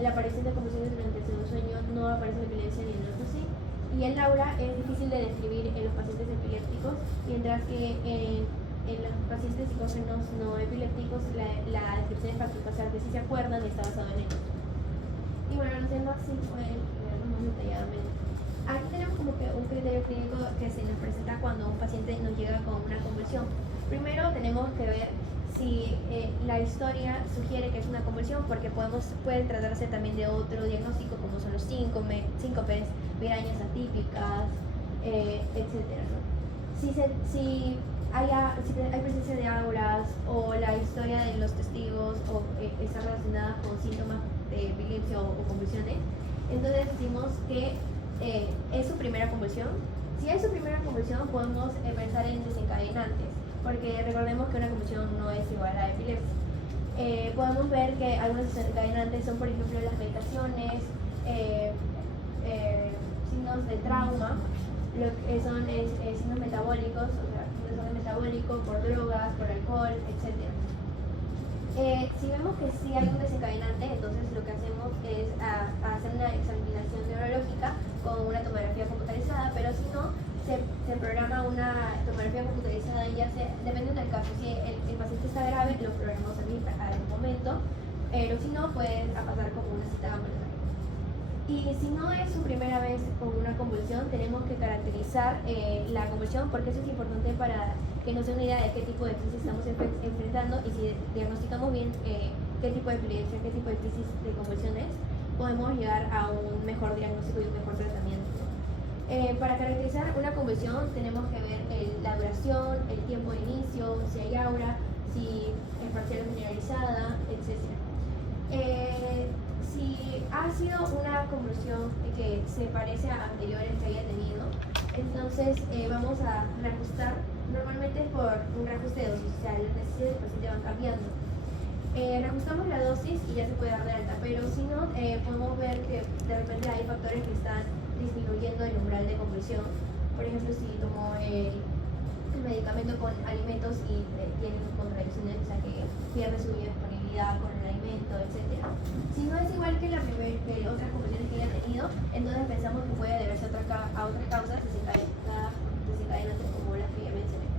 La aparición de convulsiones durante el segundo sueño no aparece en la epilepsia ni en el otro sí. Y el aura es difícil de describir en los pacientes epilépticos, mientras que en los pacientes psicógenos no epilépticos la descripción espacial que sí se acuerdan está basada en esto. Y bueno, los demás sí pueden verlo más detalladamente. Aquí tenemos como que un criterio clínico que se nos presenta cuando un paciente nos llega con una convulsión. Primero tenemos que ver si la historia sugiere que es una convulsión, porque puede tratarse también de otro diagnóstico como son los síncopes, migrañas atípicas, etc., ¿no? Si hay presencia de auras o la historia de los testigos o está relacionada con síntomas de epilepsia o convulsiones, entonces decimos que es su primera convulsión. Si es su primera convulsión, podemos pensar en desencadenantes, porque recordemos que una convulsión no es igual a epilepsia. Podemos ver que algunos desencadenantes son, por ejemplo, las medicaciones, signos de trauma, lo que son signos metabólicos, o sea, signos metabólicos por drogas, por alcohol, etc. Si vemos que sí hay un desencadenante, entonces lo que hacemos es hacer una examinación neurológica con una tomografía computarizada, pero si no, se programa una tomografía computarizada, ya sea, dependiendo del caso. Si el paciente está grave, lo programamos al momento, pero si no, puede pasar como una cita ambulatoria. Y si no es su primera vez con una convulsión, tenemos que caracterizar la convulsión, porque eso es importante para que nos dé una idea de qué tipo de crisis estamos enfrentando, y si diagnosticamos bien qué tipo de epilepsia, qué tipo de crisis de convulsiones, podemos llegar a un mejor diagnóstico y un mejor tratamiento. Para caracterizar una convulsión tenemos que ver la duración, el tiempo de inicio, si hay aura, si es parcial o generalizada, etc. Si ha sido una convulsión que se parece a anteriores que haya tenido, entonces vamos a reajustar, normalmente por un reajuste de dosis, o sea, las necesidades del paciente van cambiando. Reajustamos la dosis y ya se puede dar de alta, pero si no, podemos ver que de repente hay factores que están disminuyendo el umbral de convulsión. Por ejemplo, si tomó el medicamento con alimentos y tiene contradicciones, o sea que pierde su disponibilidad con el alimento, etc. Si no es igual que otras convulsiones que haya tenido, entonces pensamos que puede deberse a otras causas desencadenantes como las que ya mencioné.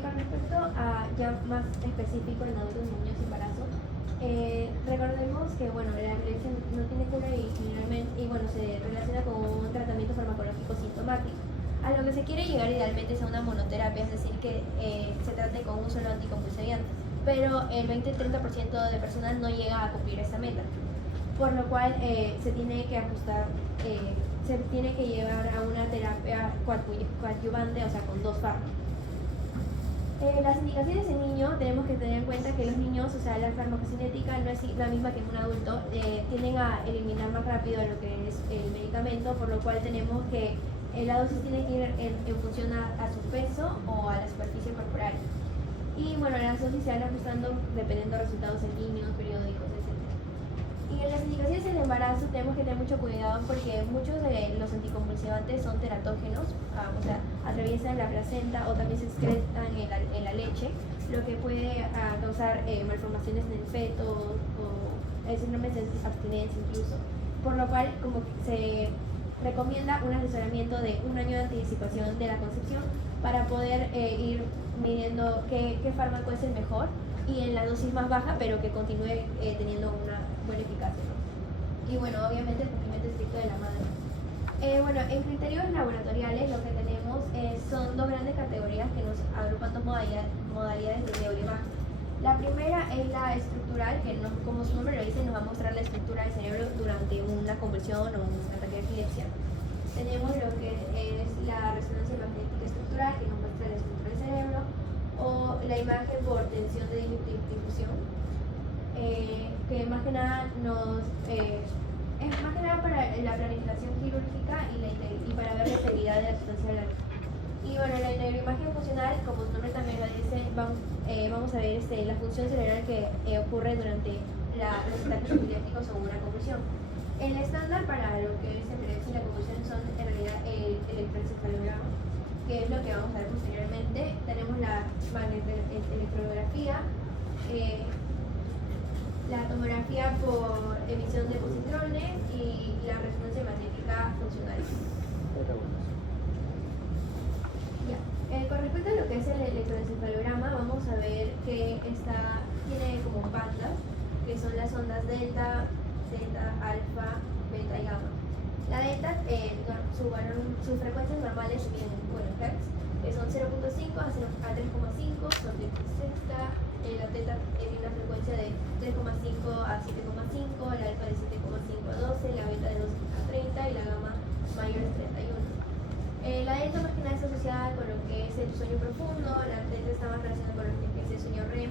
Con respecto a ya más específico en adultos, niños y embarazo, recordemos que bueno, la epilepsia no tiene cura y generalmente se relaciona con un tratamiento farmacológico sintomático. A lo que se quiere llegar idealmente es a una monoterapia, es decir, que se trate con un solo anticonvulsivante, pero el 20-30% de personas no llega a cumplir esta meta, por lo cual se tiene que ajustar, se tiene que llevar a una terapia coadyuvante, o sea, con 2 fármacos. Las indicaciones en niños, tenemos que tener en cuenta que los niños, o sea, la farmacocinética no es la misma que en un adulto, tienden a eliminar más rápido lo que es el medicamento, por lo cual tenemos que la dosis tiene que ir en función a su peso o a la superficie corporal. Y bueno, las dosis se van ajustando dependiendo de resultados en niños, periódicos, etc. Y en las indicaciones del embarazo tenemos que tener mucho cuidado, porque muchos de los anticonvulsivantes son teratógenos, o sea, atraviesan la placenta o también se excretan en la leche, lo que puede causar malformaciones en el feto o síndromes de abstinencia incluso, por lo cual como que se recomienda un asesoramiento de 1 año de anticipación de la concepción para poder ir midiendo qué fármaco es el mejor y en la dosis más baja, pero que continúe teniendo una buena eficacia, ¿no? Y bueno, obviamente el cumplimiento estricto de la madre. Bueno, en criterios laboratoriales lo que tenemos son 2 grandes categorías que nos agrupan 2 modalidades de neuroimagen. La primera es la estructural, que como su nombre lo dice, nos va a mostrar la estructura del cerebro durante una convulsión o un ataque de epilepsia. Tenemos lo que es la resonancia magnética estructural, que nos muestra la estructura del cerebro, o la imagen por tensión de difusión, que más que nada es más que nada para la planificación quirúrgica y para ver la integridad de la sustancia blanca. Y bueno, la neuroimagen funcional, como su nombre también lo dice, vamos a ver la función cerebral que ocurre durante los ataques epilépticos o una convulsión. El estándar para lo que es epilepsia y la convulsión son en realidad el electroencefalograma, que es lo que vamos a ver posteriormente. Tenemos la electrografía, la tomografía por emisión de positrones y la resonancia magnética funcional. Con respecto a lo que es el electroencefalograma, vamos a ver que tiene como bandas, que son las ondas delta, zeta, alfa, beta y gamma. La delta, sus frecuencias normales son en Hz, que son 0.5 a 3.5, son de sexta. La teta tiene una frecuencia de 3,5 a 7,5, la alfa de 7,5 a 12, la beta de 2 a 30 y la gamma mayor de 31. La delta más que nada está asociada con lo que es el sueño profundo, la delta está más relacionada con lo que es el sueño REM,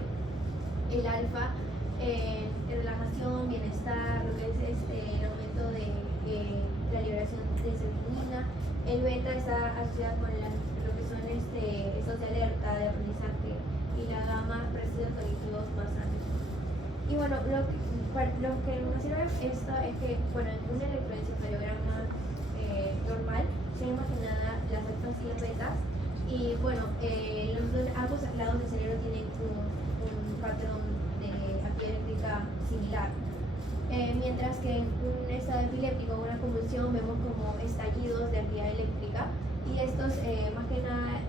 el alfa en relajación, bienestar, lo que es el aumento de la liberación de serotonina, el beta está asociado con lo que son estados de alerta, de aprendizaje, y la gamma residen cognitivos más altos. Y bueno, lo que nos sirve esto es que, bueno, en un electroencefalograma normal se ven más que nada las alfas y las betas, y bueno, ambos lados del cerebro tienen un patrón de actividad eléctrica similar. Mientras que en un estado epiléptico o una convulsión vemos como estallidos de actividad eléctrica, y estos más que nada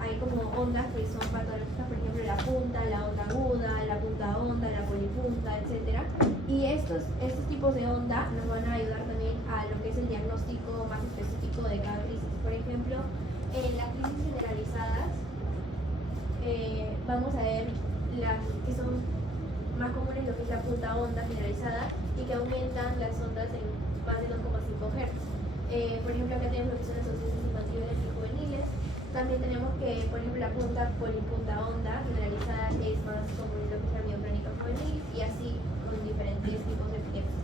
hay como ondas que son patológicas, por ejemplo la punta, la onda aguda, la punta onda, la polipunta, etc. Y estos tipos de onda nos van a ayudar también a lo que es el diagnóstico más específico de cada crisis. Por ejemplo, en las crisis generalizadas vamos a ver las que son más comunes, lo que es la punta onda generalizada, y que aumentan las ondas en más de 2,5 Hz. Por ejemplo, acá tenemos lo que son las ausencias infantiles y juveniles. También tenemos que, por ejemplo, la polipunta onda generalizada es más común en lo que es la mioclónica juvenil, y así con diferentes tipos de epilepsia.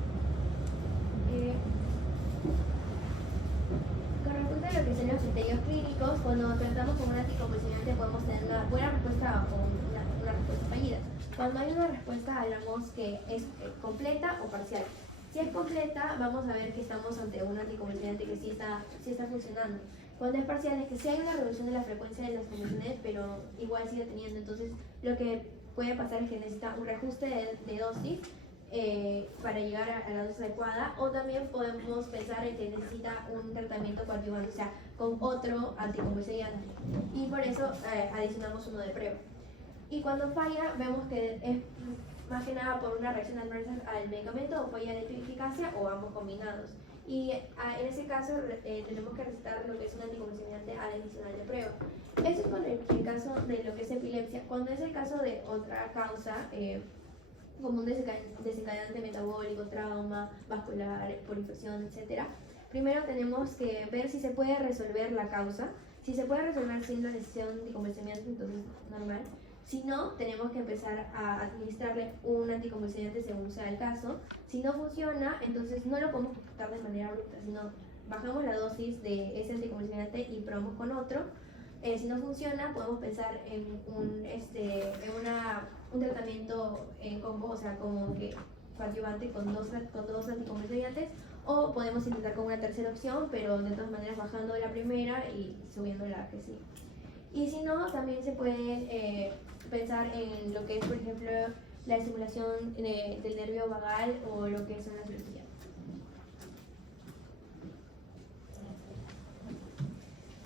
Con respecto a lo que son los criterios clínicos, cuando tratamos con un anticonvulsionante podemos tener una buena respuesta o una respuesta fallida. Cuando hay una respuesta, hablamos que es completa o parcial. Si es completa, vamos a ver que estamos ante un anticonvulsionante que sí está funcionando. Cuando es parcial, es que sí hay una reducción de la frecuencia de las convulsiones, pero igual sigue teniendo. Entonces, lo que puede pasar es que necesita un reajuste de dosis para llegar a la dosis adecuada, o también podemos pensar en que necesita un tratamiento coadyuvante, o sea, con otro anticonvulsionante. Y por eso adicionamos uno de prueba. Y cuando falla, vemos que es más que nada por una reacción adversa al medicamento, o falla de eficacia, o ambos combinados. Y en ese caso tenemos que recetar lo que es un anticonvulsionante adicional de prueba. Eso es con el caso de lo que es epilepsia. Cuando es el caso de otra causa, como un desencadenante metabólico, trauma, vascular, por infección, etc., primero tenemos que ver si se puede resolver la causa. Si se puede resolver sin la decisión de anticonvulsionante, entonces normal. Si no, tenemos que empezar a administrarle un anticonvulsionante según sea el caso. Si no funciona, entonces no lo podemos ejecutar de manera abrupta, sino bajamos la dosis de ese anticonvulsionante y probamos con otro. Si no funciona, podemos pensar en un tratamiento en combo, o sea, como que coadyuvante con dos anticonvulsionantes, o podemos intentar con una tercera opción, pero de todas maneras bajando la primera y subiendo la que sí. Y si no, también se puede pensar en lo que es, por ejemplo, la estimulación del nervio vagal o lo que es una cirugía.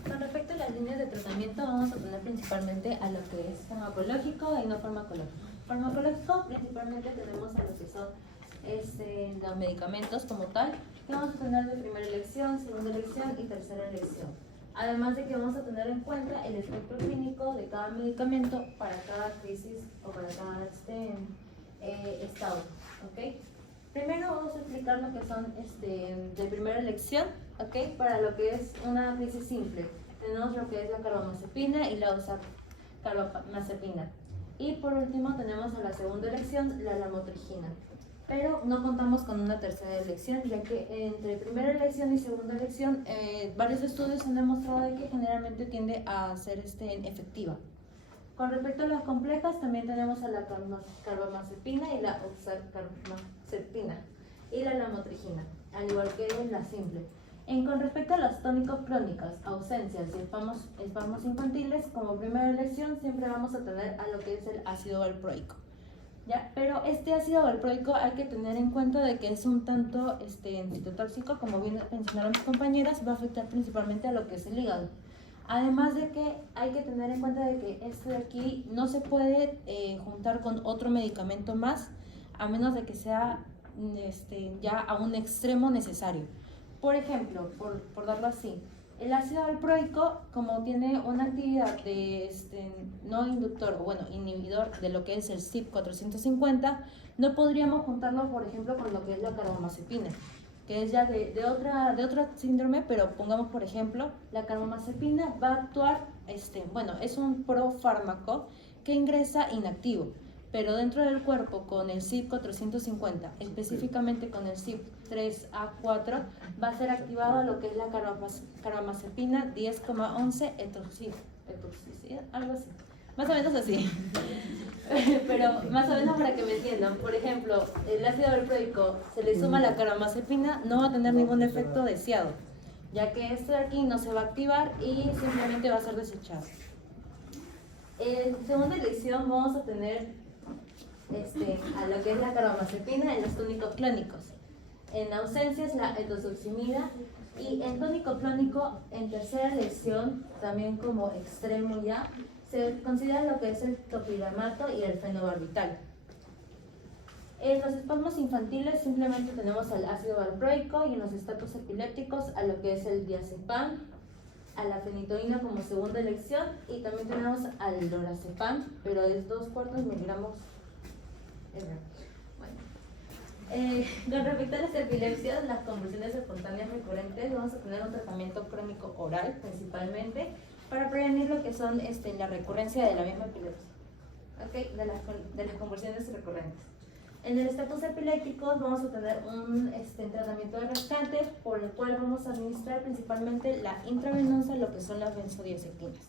Con respecto a las líneas de tratamiento, vamos a tener principalmente a lo que es farmacológico y no farmacológico. Farmacológico, principalmente tenemos a lo que son los medicamentos como tal, que vamos a tener de primera elección, segunda elección y tercera elección. Además de que vamos a tener en cuenta el efecto clínico de cada medicamento para cada crisis o para cada estado. ¿Ok? Primero vamos a explicar lo que son de primera elección, ¿ok? Para lo que es una crisis simple. Tenemos lo que es la carbamazepina y la oxcarbamazepina. Y por último tenemos a la segunda elección, la lamotrigina. Pero no contamos con una tercera elección, ya que entre primera elección y segunda elección, varios estudios han demostrado de que generalmente tiende a ser efectiva. Con respecto a las complejas, también tenemos a la carbamazepina y la oxcarbamazepina y la lamotrigina, al igual que en la simple. Con respecto a los tónicos crónicos, ausencias y espasmos infantiles, como primera elección siempre vamos a tener a lo que es el ácido valproico. ¿Ya? Pero este ácido valproico hay que tener en cuenta de que es un tanto citotóxico, como bien mencionaron mis compañeras, va a afectar principalmente a lo que es el hígado. Además de que hay que tener en cuenta de que este de aquí no se puede juntar con otro medicamento más, a menos de que sea ya a un extremo necesario. Por ejemplo, por darlo así, el ácido valproico, como tiene una actividad de no inductor o bueno, inhibidor de lo que es el CYP450, no podríamos juntarlo, por ejemplo, con lo que es la carbamazepina, que es ya de otra síndrome, pero pongamos por ejemplo, la carbamazepina va a actuar, bueno, es un profármaco que ingresa inactivo, pero dentro del cuerpo con el CYP450, específicamente con el CYP3A4, va a ser activado lo que es la carbamazepina 10,11 etoxicida, algo así, más o menos así. Pero más o menos para que me entiendan, por ejemplo, el ácido valproico se le suma la carbamazepina, no va a tener ningún efecto deseado, ya que esto de aquí no se va a activar y simplemente va a ser desechado. En segunda elección vamos a tener a lo que es la carbamazepina en los tónicos clónicos. En ausencia es la etozoximida y en tónico clónico en tercera elección, también como extremo ya, se considera lo que es el topiramato y el fenobarbital. En los espasmos infantiles simplemente tenemos al ácido valproico y en los estatus epilépticos a lo que es el diazepam, a la fenitoína como segunda elección y también tenemos al lorazepam, pero es 2/4 miligramos. Con respecto a las epilepsias, las convulsiones espontáneas recurrentes, vamos a tener un tratamiento crónico oral principalmente para prevenir lo que son la recurrencia de la misma epilepsia, ¿okay? de las convulsiones recurrentes. En el estatus epiléptico vamos a tener un tratamiento de rescate por el cual vamos a administrar principalmente la intravenosa, lo que son las benzodiazepinas.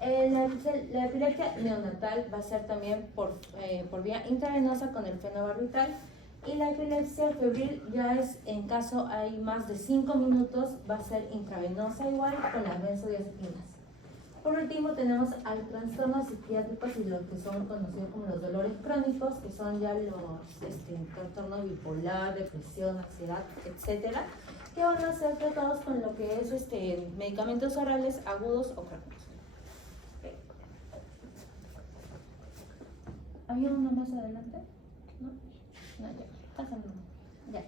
La epilepsia neonatal va a ser también por vía intravenosa con el fenobarbital y la epilepsia febril ya es en caso hay más de 5 minutos, va a ser intravenosa igual con las benzodiazepinas. Por último tenemos al trastornos psiquiátricos y lo que son conocidos como los dolores crónicos, que son ya los trastornos bipolar, depresión, ansiedad, etcétera, que van a ser tratados con lo que es medicamentos orales agudos o crónicos. Okay. ¿Había uno más adelante? ¿No? No, ya. Pásame. Ya.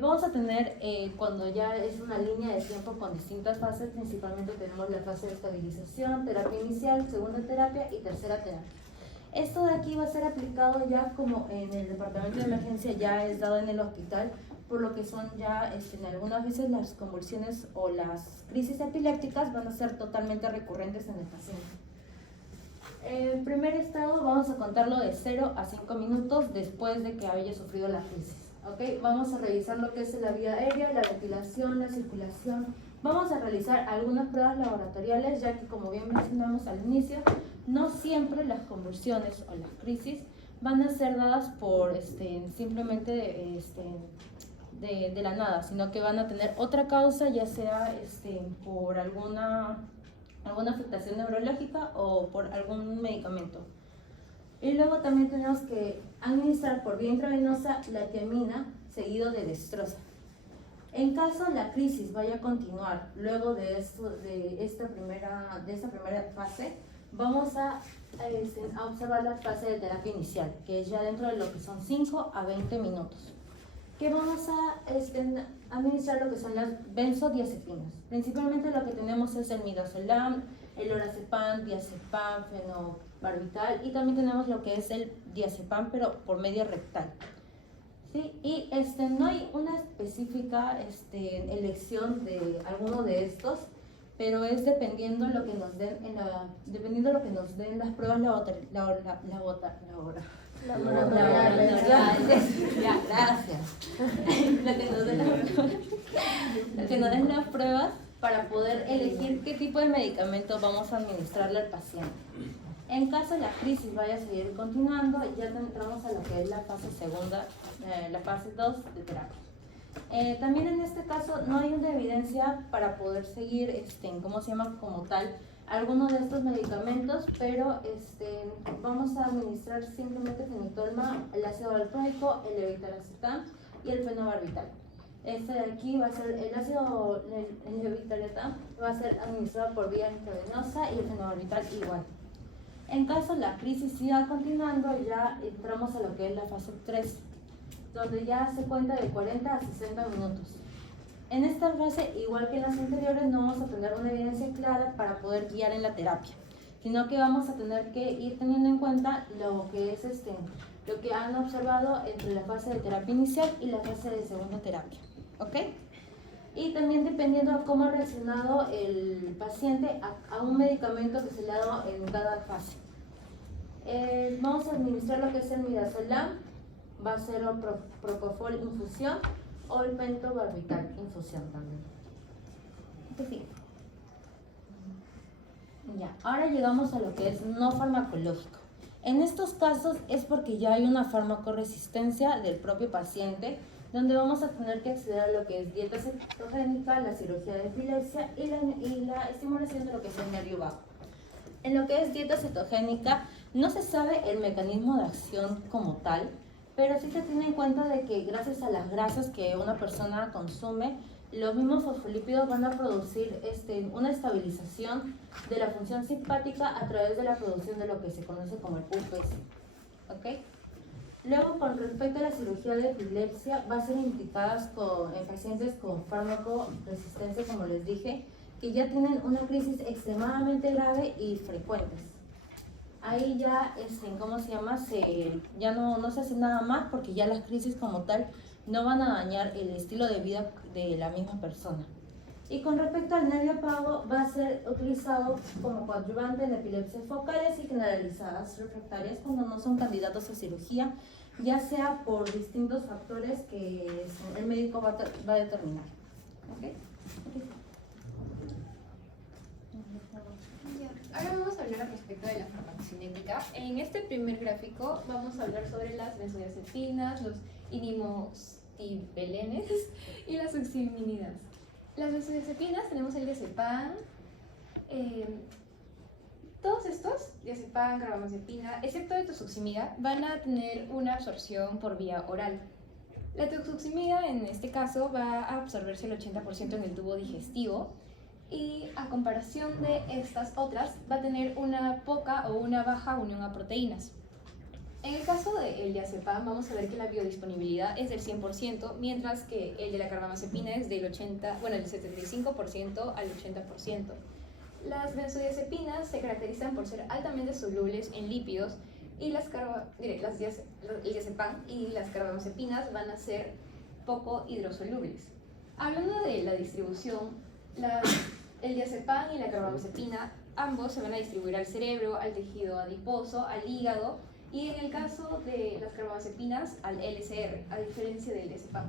Vamos a tener, cuando ya es una línea de tiempo con distintas fases, principalmente tenemos la fase de estabilización, terapia inicial, segunda terapia y tercera terapia. Esto de aquí va a ser aplicado ya como en el departamento de emergencia, ya es dado en el hospital, por lo que son ya algunas veces las convulsiones o las crisis epilépticas van a ser totalmente recurrentes en el paciente. En primer estado vamos a contarlo de 0 a 5 minutos después de que haya sufrido la crisis. ¿Okay? Vamos a revisar lo que es la vía aérea, la ventilación, la circulación. Vamos a realizar algunas pruebas laboratoriales, ya que como bien mencionamos al inicio, no siempre las convulsiones o las crisis van a ser dadas por simplemente de la nada, sino que van a tener otra causa, ya sea por alguna alguna afectación neurológica o por algún medicamento. Y luego también tenemos que administrar por vía intravenosa la tiamina seguido de destroza. En caso la crisis vaya a continuar luego de esta primera fase, vamos a observar la fase de terapia inicial, que es ya dentro de lo que son 5 a 20 minutos. Que vamos a administrar lo que son las benzodiazepinas. Principalmente lo que tenemos es el midazolam, el lorazepam, diazepam, fenobarbital, y también tenemos lo que es el diazepam, pero por medio rectal. ¿Sí? Y no hay una específica elección de alguno de estos, pero es dependiendo lo que nos den las pruebas laboratoriales. Ya, gracias. Lo que nos den las pruebas para poder elegir qué tipo de medicamento vamos a administrarle al paciente. En caso la crisis vaya a seguir continuando, ya entramos a lo que es la fase segunda, la fase 2 de terapia. También en este caso no hay una evidencia para poder seguir, como tal, algunos de estos medicamentos, pero vamos a administrar simplemente fenitolma, el ácido valproico, el levetiracetam y el fenobarbital. Este de aquí va a ser el levetiracetam, va a ser administrado por vía intravenosa y el fenobarbital igual. En caso la crisis siga continuando, ya entramos a lo que es la fase 3, donde ya se cuenta de 40 a 60 minutos. En esta fase, igual que en las anteriores, no vamos a tener una evidencia clara para poder guiar en la terapia, sino que vamos a tener que ir teniendo en cuenta lo que es lo que han observado entre la fase de terapia inicial y la fase de segunda terapia, ¿ok? Y también dependiendo de cómo ha reaccionado el paciente a un medicamento que se le ha dado en cada fase. Vamos a administrar lo que es el midazolam, va a ser o propofol infusión o el pentobarbital infusión también. Sí. Ya, ahora llegamos a lo que es no farmacológico. En estos casos es porque ya hay una farmacoresistencia del propio paciente, donde vamos a tener que acceder a lo que es dieta cetogénica, la cirugía de epilepsia y la estimulación de lo que es el nervio vago. En lo que es dieta cetogénica no se sabe el mecanismo de acción como tal, pero sí se tiene en cuenta de que gracias a las grasas que una persona consume, los mismos fosfolípidos van a producir una estabilización de la función simpática a través de la producción de lo que se conoce como el UPS. ¿Ok? Luego, con respecto a la cirugía de epilepsia, va a ser indicadas en pacientes con farmacoresistencia, como les dije, que ya tienen una crisis extremadamente grave y frecuentes. Ahí ya, ya no se hace nada más porque ya las crisis como tal no van a dañar el estilo de vida de la misma persona. Y con respecto al nervio vago, va a ser utilizado como coadyuvante en epilepsias focales y generalizadas refractarias cuando no son candidatos a cirugía, ya sea por distintos factores que el médico va a determinar. ¿Okay? Ahora vamos a hablar al respecto de la farmacocinética. En este primer gráfico vamos a hablar sobre las benzodiazepinas, los inimostibelenes y las oximinidas. Las benzodiazepinas tenemos el diazepam, todos estos, diazepam, carbamazepina, excepto etosuximida, van a tener una absorción por vía oral. La etosuximida en este caso va a absorberse el 80% en el tubo digestivo, y a comparación de estas otras va a tener una poca o una baja unión a proteínas. En el caso del diazepam vamos a ver que la biodisponibilidad es del 100%, mientras que el de la carbamazepina es del 75% al 80%. Las benzodiazepinas se caracterizan por ser altamente solubles en lípidos y el diazepam y las carbamazepinas van a ser poco hidrosolubles. Hablando de la distribución, el diazepam y la carbamazepina ambos se van a distribuir al cerebro, al tejido adiposo, al hígado y en el caso de las carbamazepinas al LCR, a diferencia del diazepam.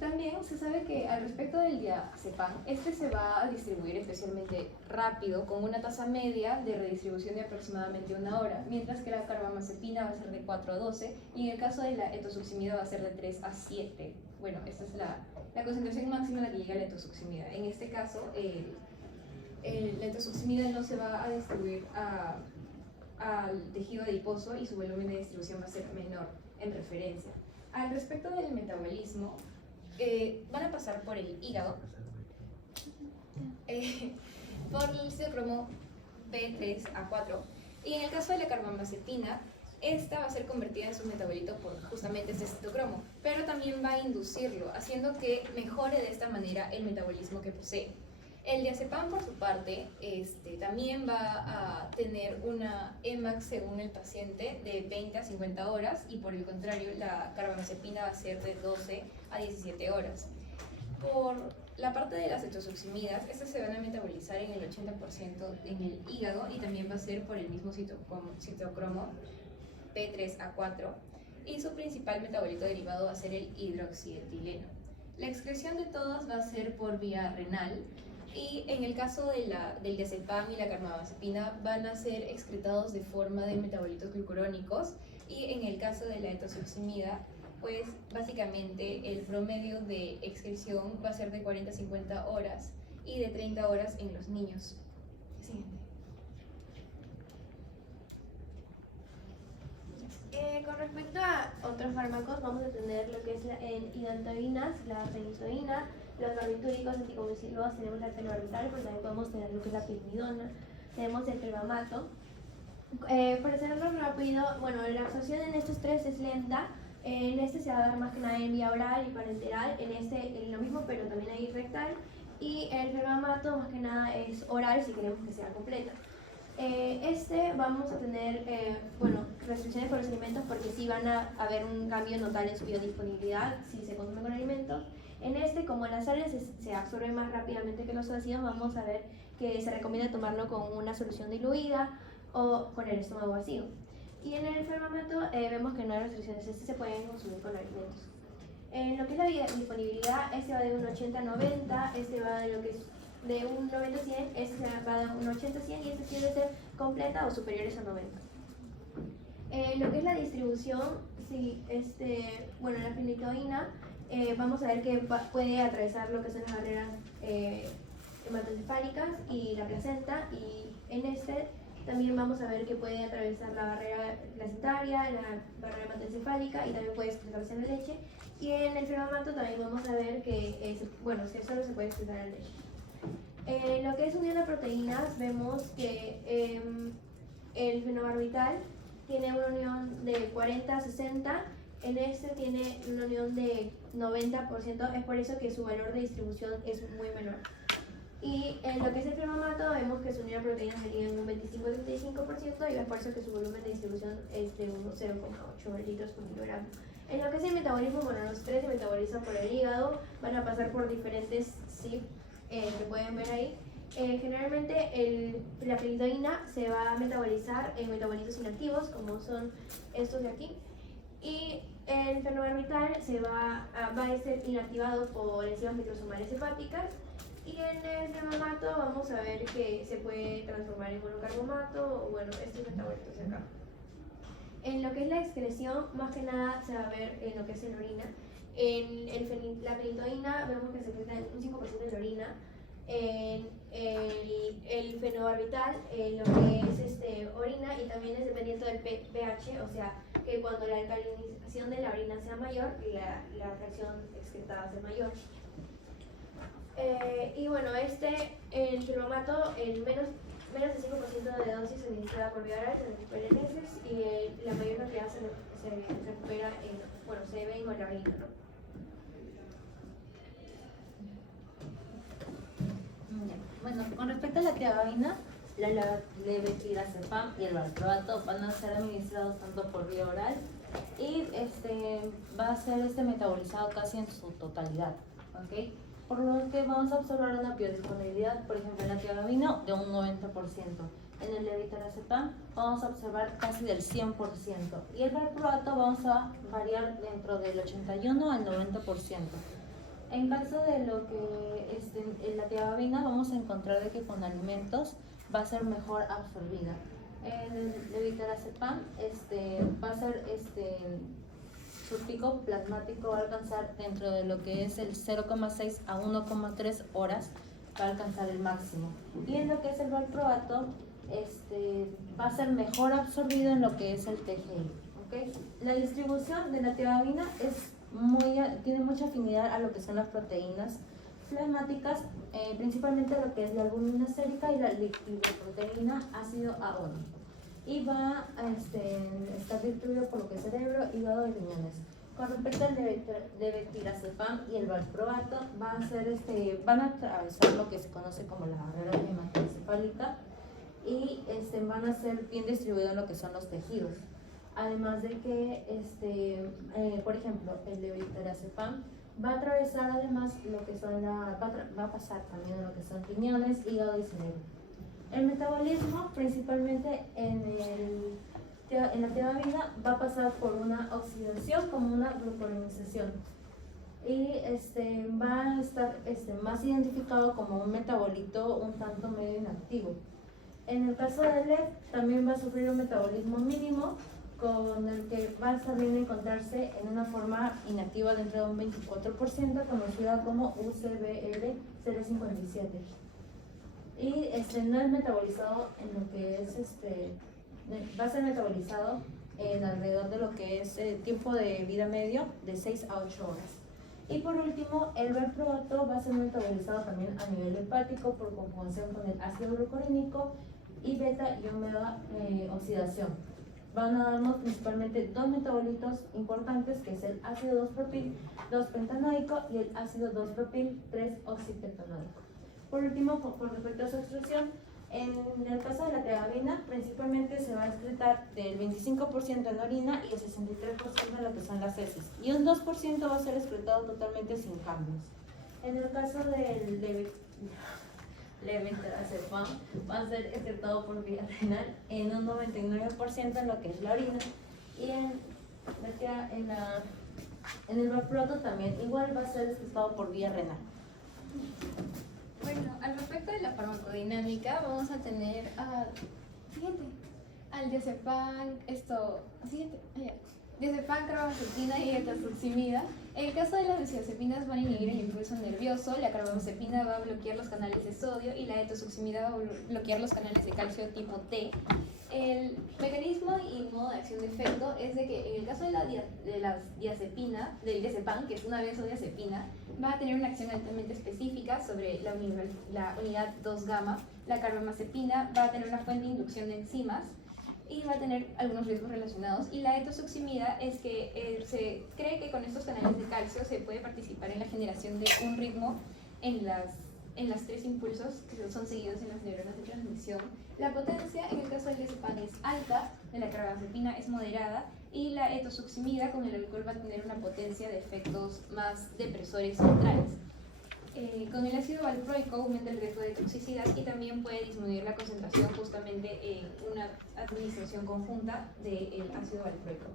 También se sabe que al respecto del diazepam, se va a distribuir especialmente rápido con una tasa media de redistribución de aproximadamente 1 hora, mientras que la carbamazepina va a ser de 4 a 12 y en el caso de la etosuximida va a ser de 3 a 7. Bueno, esta es la concentración máxima a la que llega la etosuximida. En este caso, la etosuximida no se va a distribuir al tejido adiposo y su volumen de distribución va a ser menor en referencia. Al respecto del metabolismo, van a pasar por el hígado, por el citocromo P3A4, y en el caso de la carbamazepina, esta va a ser convertida en su metabolito por justamente este citocromo, pero también va a inducirlo, haciendo que mejore de esta manera el metabolismo que posee. El diazepam, por su parte, también va a tener una Emax según el paciente de 20 a 50 horas, y por el contrario, la carbamazepina va a ser de 12 a 17 horas. Por la parte de las etosuximidas, estas se van a metabolizar en el 80% en el hígado, y también va a ser por el mismo citocromo P3A4, y su principal metabolito derivado va a ser el hidroxietileno. La excreción de todas va a ser por vía renal, y en el caso del diazepam y la carbamazepina van a ser excretados de forma de metabolitos glucurónicos, y en el caso de la etosuximida, pues básicamente el promedio de excreción va a ser de 40 a 50 horas y de 30 horas en los niños. Siguiente. Con respecto a otros fármacos, vamos a tener lo que es la hidantoínas, la fenizoína, los barbitúricos anticonvulsivos, tenemos la fenobarbital, pero también podemos tener lo que es la pirmidona, tenemos el felbamato. Para hacerlo rápido, bueno, la absorción en estos tres es lenta. En este se va a dar más que nada en vía oral y parenteral, en este lo mismo, pero también hay rectal. Y el felbamato más que nada es oral si queremos que sea completa. Vamos a tener, restricciones con los alimentos, porque sí van a haber un cambio notable en su biodisponibilidad si se consume con alimentos. En como las sales se absorben más rápidamente que los ácidos, vamos a ver que se recomienda tomarlo con una solución diluida o con el estómago vacío. Y en el felbamato vemos que no hay restricciones, se pueden consumir con alimentos. En lo que es la biodisponibilidad, va de un 80 a 90, va de lo que es de un 90 a 100, va de un 80 a 100, y tiene que ser completa o superiores a 90. Lo que es la distribución, sí, la fenitoína, vamos a ver que puede atravesar lo que son las barreras hematoencefálicas y la placenta, y en también vamos a ver que puede atravesar la barrera placentaria, la barrera hematoencefálica, y también puede expresarse en la leche. Y en el felbamato también vamos a ver que solo se puede expresar en la leche. Lo que es unión a proteínas, vemos que el fenobarbital tiene una unión de 40 a 60, en tiene una unión de 90%, es por eso que su valor de distribución es muy menor. Y en lo que es el felbamato, vemos que su unión a proteínas sería en un 25-35%, y es por eso que su volumen de distribución es de unos 0,8 litros por kilogramo. En lo que es el metabolismo, los tres se metabolizan por el hígado, van a pasar por diferentes CYP que pueden ver ahí. Generalmente la fenitoína se va a metabolizar en metabolitos inactivos, como son estos de aquí, y el fenobarbital va a ser inactivado por enzimas microsomales hepáticas. Y en el felbamato vamos a ver que se puede transformar en monocarbomato, o estos metabolitos de acá. En lo que es la excreción, más que nada se va a ver en lo que es en orina. En la fenitoína vemos que se excreta en un 5% de la orina. En el fenobarbital, lo que es orina, y también es dependiente del pH, o sea que cuando la alcalinización de la orina sea mayor, la fracción excretada va a ser mayor. El felbamato, el menos del 5% de dosis administrada por vía oral se recupera en heces, y la mayor cantidad se recupera se ve en la orina, ¿no? Bueno, con respecto a la tiagabina, la levetiracetam y el valproato van a ser administrados tanto por vía oral, y va a ser metabolizado casi en su totalidad, ¿ok? Por lo que vamos a observar una biodisponibilidad, por ejemplo, en la tiagabina de un 90%. En el levetiracetam vamos a observar casi del 100%. Y el valproato vamos a variar dentro del 81 al 90%. En caso de lo que en la tiagabina, vamos a encontrar de que con alimentos va a ser mejor absorbida. El levetiracetam va a ser su pico plasmático va a alcanzar dentro de lo que es el 0,6 a 1,3 horas, va a alcanzar el máximo. Y en lo que es el valproato, va a ser mejor absorbido en lo que es el TGI. ¿Okay? La distribución de la tiamina tiene mucha afinidad a lo que son las proteínas flemáticas, principalmente lo que es la albúmina sérica y la lipoproteína ácido A1. Y va a estar distribuido por lo que es cerebro, hígado y riñones. Con respecto al levetiracetam y el valproato, van a atravesar lo que se conoce como la barrera hematoencefálica y van a ser bien distribuidos en lo que son los tejidos. Además de que, por ejemplo, el levetiracetam va a atravesar además lo que son va a pasar también a lo que son riñones, hígado y cerebro. El metabolismo, principalmente en la tiamina, va a pasar por una oxidación como una glucuronización y va a estar más identificado como un metabolito un tanto medio inactivo. En el caso del LED también va a sufrir un metabolismo mínimo con el que va a también encontrarse en una forma inactiva dentro de un 24% conocida como UCBR057 y no es metabolizado en lo que es va a ser metabolizado en alrededor de lo que es el tiempo de vida medio de 6 a 8 horas. Y por último, el valproato va a ser metabolizado también a nivel hepático por conjugación con el ácido glucurínico y beta y omega oxidación. Van a darnos principalmente dos metabolitos importantes, que es el ácido 2-propil 2-pentanoico y el ácido 2-propil 3-oxipentanoico. Por último, con respecto a su excreción, en el caso de la tiamina, principalmente se va a excretar del 25% en orina y el 63% en lo que son las heces. Y un 2% va a ser excretado totalmente sin cambios. En el caso del levetiracetam, va a ser excretado por vía renal en un 99% en lo que es la orina. Y en el valproato también igual va a ser excretado por vía renal. Bueno, al respecto de la farmacodinámica, vamos a tener al diazepam, diazepam, carbamazepina y etosuximida. En el caso de las benzodiazepinas van a inhibir el impulso nervioso, la carbamazepina va a bloquear los canales de sodio y la etosuximida va a bloquear los canales de calcio tipo T. El mecanismo y modo de acción de efecto es de que en el caso de la diazepina, del diazepam, que es una benzodiazepina, va a tener una acción altamente específica sobre la unidad 2-gamma. La carbamazepina va a tener una fuente de inducción de enzimas y va a tener algunos riesgos relacionados. Y la etosuximida es que se cree que con estos canales de calcio se puede participar en la generación de un ritmo en las tres impulsos que son seguidos en las neuronas de transmisión. La potencia en el caso del diazepam es alta, de la carbamazepina es moderada y la etosuximida con el alcohol va a tener una potencia de efectos más depresores centrales. Con el ácido valproico aumenta el riesgo de toxicidad y también puede disminuir la concentración justamente en una administración conjunta del ácido valproico.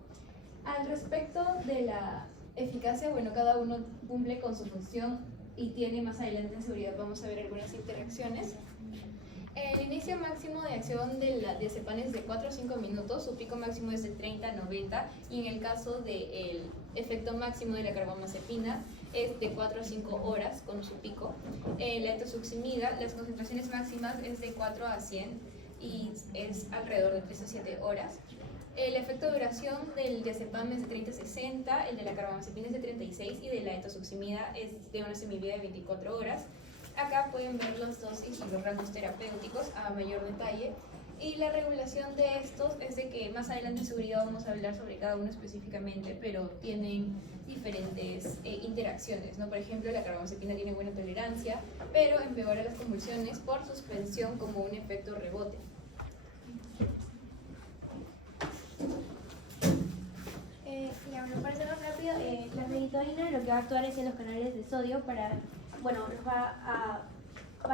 Al respecto de la eficacia, bueno, cada uno cumple con su función y tiene más adelante en seguridad, vamos a ver algunas interacciones. El inicio máximo de acción de la diazepam es de 4 a 5 minutos, su pico máximo es de 30 a 90 y en el caso del efecto máximo de la carbamazepina es de 4 a 5 horas con su pico. La etosuximida, las concentraciones máximas es de 4 a 100 y es alrededor de 3 a 7 horas. El efecto de duración del diazepam es de 30 a 60, el de la carbamazepina es de 36 y de la etosuximida es de una semivida de 24 horas. Acá pueden ver las dosis y los rangos terapéuticos a mayor detalle. Y la regulación de estos es de que más adelante en seguridad vamos a hablar sobre cada uno específicamente, pero tienen diferentes interacciones, ¿no? Por ejemplo, la carbamazepina tiene buena tolerancia, pero empeora las convulsiones por suspensión como un efecto rebote. Para hacerlo rápido, la meditoína lo que va a actuar es en los canales de sodio para, los va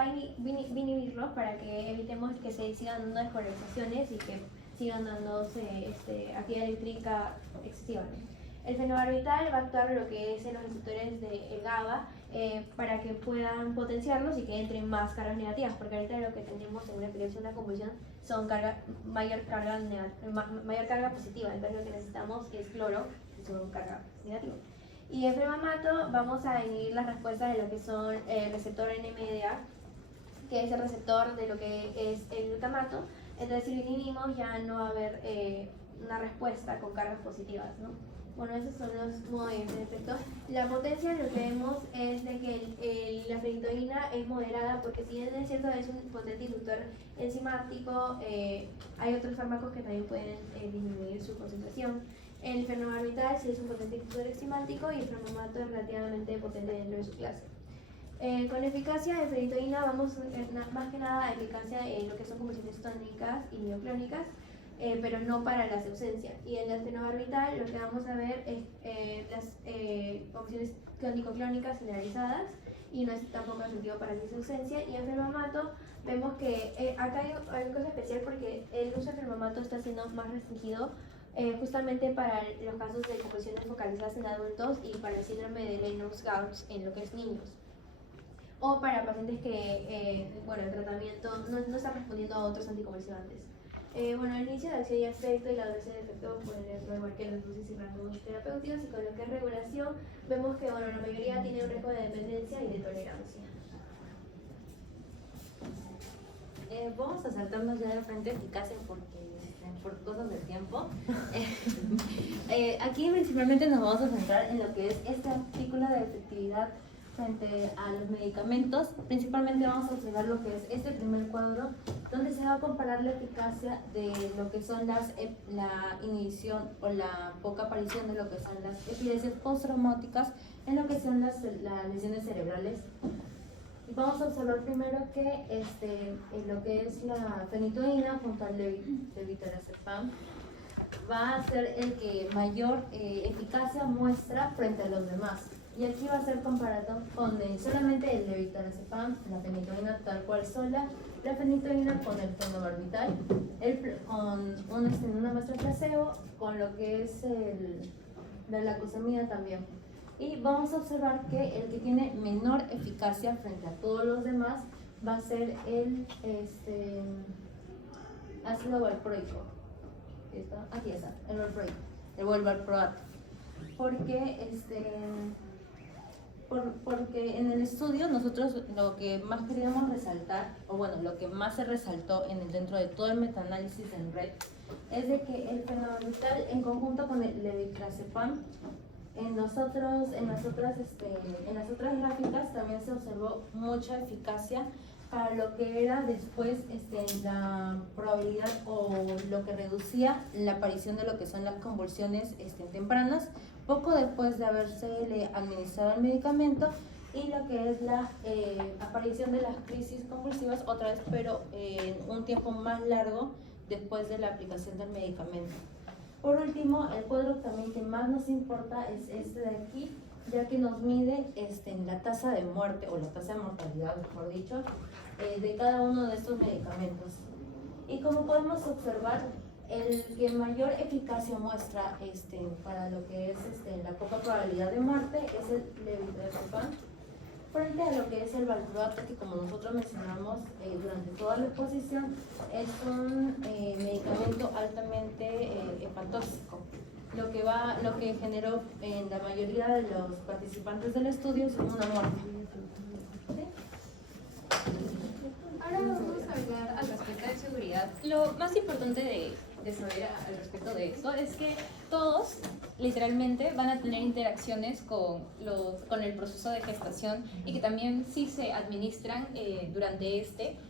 a inhibirlos para que evitemos que se sigan dando despolarizaciones y que sigan dándose actividad eléctrica excesiva. El fenobarbital va a actuar lo que es en los receptores de GABA para que puedan potenciarlos y que entren más cargas negativas, porque ahorita lo que tenemos en una epilepsia, una convulsión, son mayor carga positiva, entonces lo que necesitamos es cloro, que son carga negativa. Y el flevamato vamos a inhibir las respuestas de lo que son el receptor NMDA que es el receptor de lo que es el glutamato. Entonces, si lo inhibimos, ya no va a haber una respuesta con cargas positivas, ¿no? Bueno, esos son los modos de efecto. La potencia, lo que vemos es de que la fenitoína es moderada, porque si bien es cierto es un potente inductor enzimático, hay otros fármacos que también pueden disminuir su concentración. El fenobarbital sí es un potente inductor enzimático y el flamato es relativamente potente dentro de su clase. Con eficacia de fenitoína vamos más que nada a eficacia en lo que son convulsiones tónicas y mioclónicas, pero no para la ausencia. Y en la fenobarbital lo que vamos a ver es las convulsiones clónico-clónicas generalizadas y no es tampoco efectivo para la ausencia. Y en fenómato vemos que acá hay una cosa especial porque el uso de fenómato está siendo más restringido justamente para los casos de convulsiones focalizadas en adultos y para el síndrome de Lennox-Gastaut en lo que es niños. O para pacientes que, bueno, el tratamiento no está respondiendo a otros anticonvulsivantes. Bueno, el inicio de acción y efecto y la duración de efecto pueden ser igual que las dosis y rangos terapéuticos, y con lo que es regulación vemos que, bueno, la mayoría tiene un riesgo de dependencia y de tolerancia. Vamos a saltarnos ya de frente eficacia por cosas del tiempo. Aquí principalmente nos vamos a centrar en lo que es este artículo de efectividad frente a los medicamentos. Principalmente vamos a observar lo que es este primer cuadro, donde se va a comparar la eficacia de lo que son la inhibición o la poca aparición de lo que son las epilepsias postraumáticas en lo que son las lesiones cerebrales. Y vamos a observar primero que en lo que es la fenitoína junto al levetiracetam va a ser el que mayor eficacia muestra frente a los demás. Y aquí va a ser comparado con solamente el levetiracetam, la fenitoína tal cual sola, la fenitoína con el fenobarbital, con una muestra placebo, con lo que es la lacosamida también. Y vamos a observar que el que tiene menor eficacia frente a todos los demás va a ser el ácido valproico. Aquí está, el valproico, el valproato. Porque en el estudio nosotros lo que más queríamos resaltar, o bueno, lo que más se resaltó dentro de todo el metaanálisis en red, es de que el fenobarbital en conjunto con el levetiracetam, en las otras gráficas también se observó mucha eficacia para lo que era después la probabilidad o lo que reducía la aparición de lo que son las convulsiones tempranas, poco después de haberse administrado el medicamento, y lo que es la aparición de las crisis convulsivas otra vez, pero en un tiempo más largo después de la aplicación del medicamento. Por último, el cuadro también que más nos importa es este de aquí, ya que nos mide la tasa de muerte o la tasa de mortalidad, mejor dicho, de cada uno de estos medicamentos. Y como podemos observar, el que mayor eficacia muestra para lo que es la poca probabilidad de muerte es el levetiracetam, frente a lo que es el valproato, que como nosotros mencionamos durante toda la exposición, es un medicamento altamente hepatotóxico, lo que generó en la mayoría de los participantes del estudio una muerte. ¿Sí? Ahora vamos a hablar al respecto de seguridad. Lo más importante de saber al respecto de esto es que todos literalmente van a tener interacciones con el proceso de gestación, y que también si se administran durante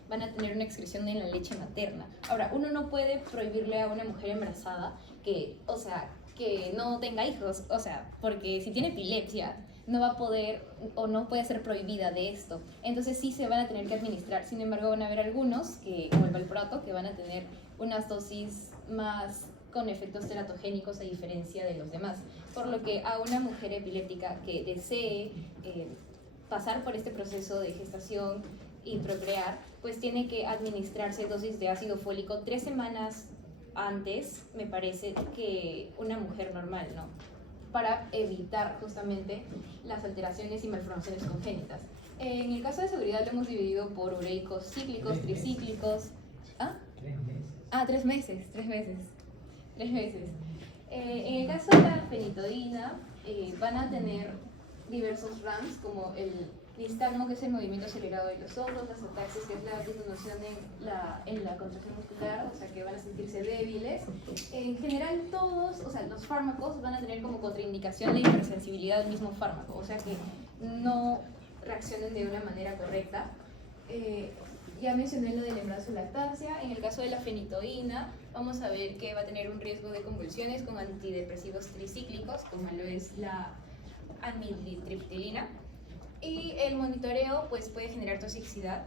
van a tener una excreción en la leche materna. Ahora, uno no puede prohibirle a una mujer embarazada que no tenga hijos, porque si tiene epilepsia no va a poder o no puede ser prohibida de esto. Entonces sí se van a tener que administrar. Sin embargo, van a haber algunos, como el valproato, que van a tener unas dosis más con efectos teratogénicos a diferencia de los demás. Por lo que a una mujer epiléptica que desee pasar por este proceso de gestación y procrear, pues tiene que administrarse dosis de ácido fólico 3 semanas antes, me parece, que una mujer normal, ¿no? Para evitar justamente las alteraciones y malformaciones congénitas. En el caso de seguridad lo hemos dividido por ureicos cíclicos, tricíclicos. ¿Ah? 3 meses. En el caso de la fenitoína, van a tener diversos RAMs, como el nistagmo, que es el movimiento acelerado de los hombros, las ataxias, que es la disminución en la contracción muscular, o sea que van a sentirse débiles. En general todos, o sea, los fármacos van a tener como contraindicación la hipersensibilidad al mismo fármaco, o sea que no reaccionen de una manera correcta. Ya mencioné lo del embarazo y lactancia. En el caso de la fenitoína, vamos a ver que va a tener un riesgo de convulsiones con antidepresivos tricíclicos, como lo es la amitriptilina. Y el monitoreo pues, puede generar toxicidad.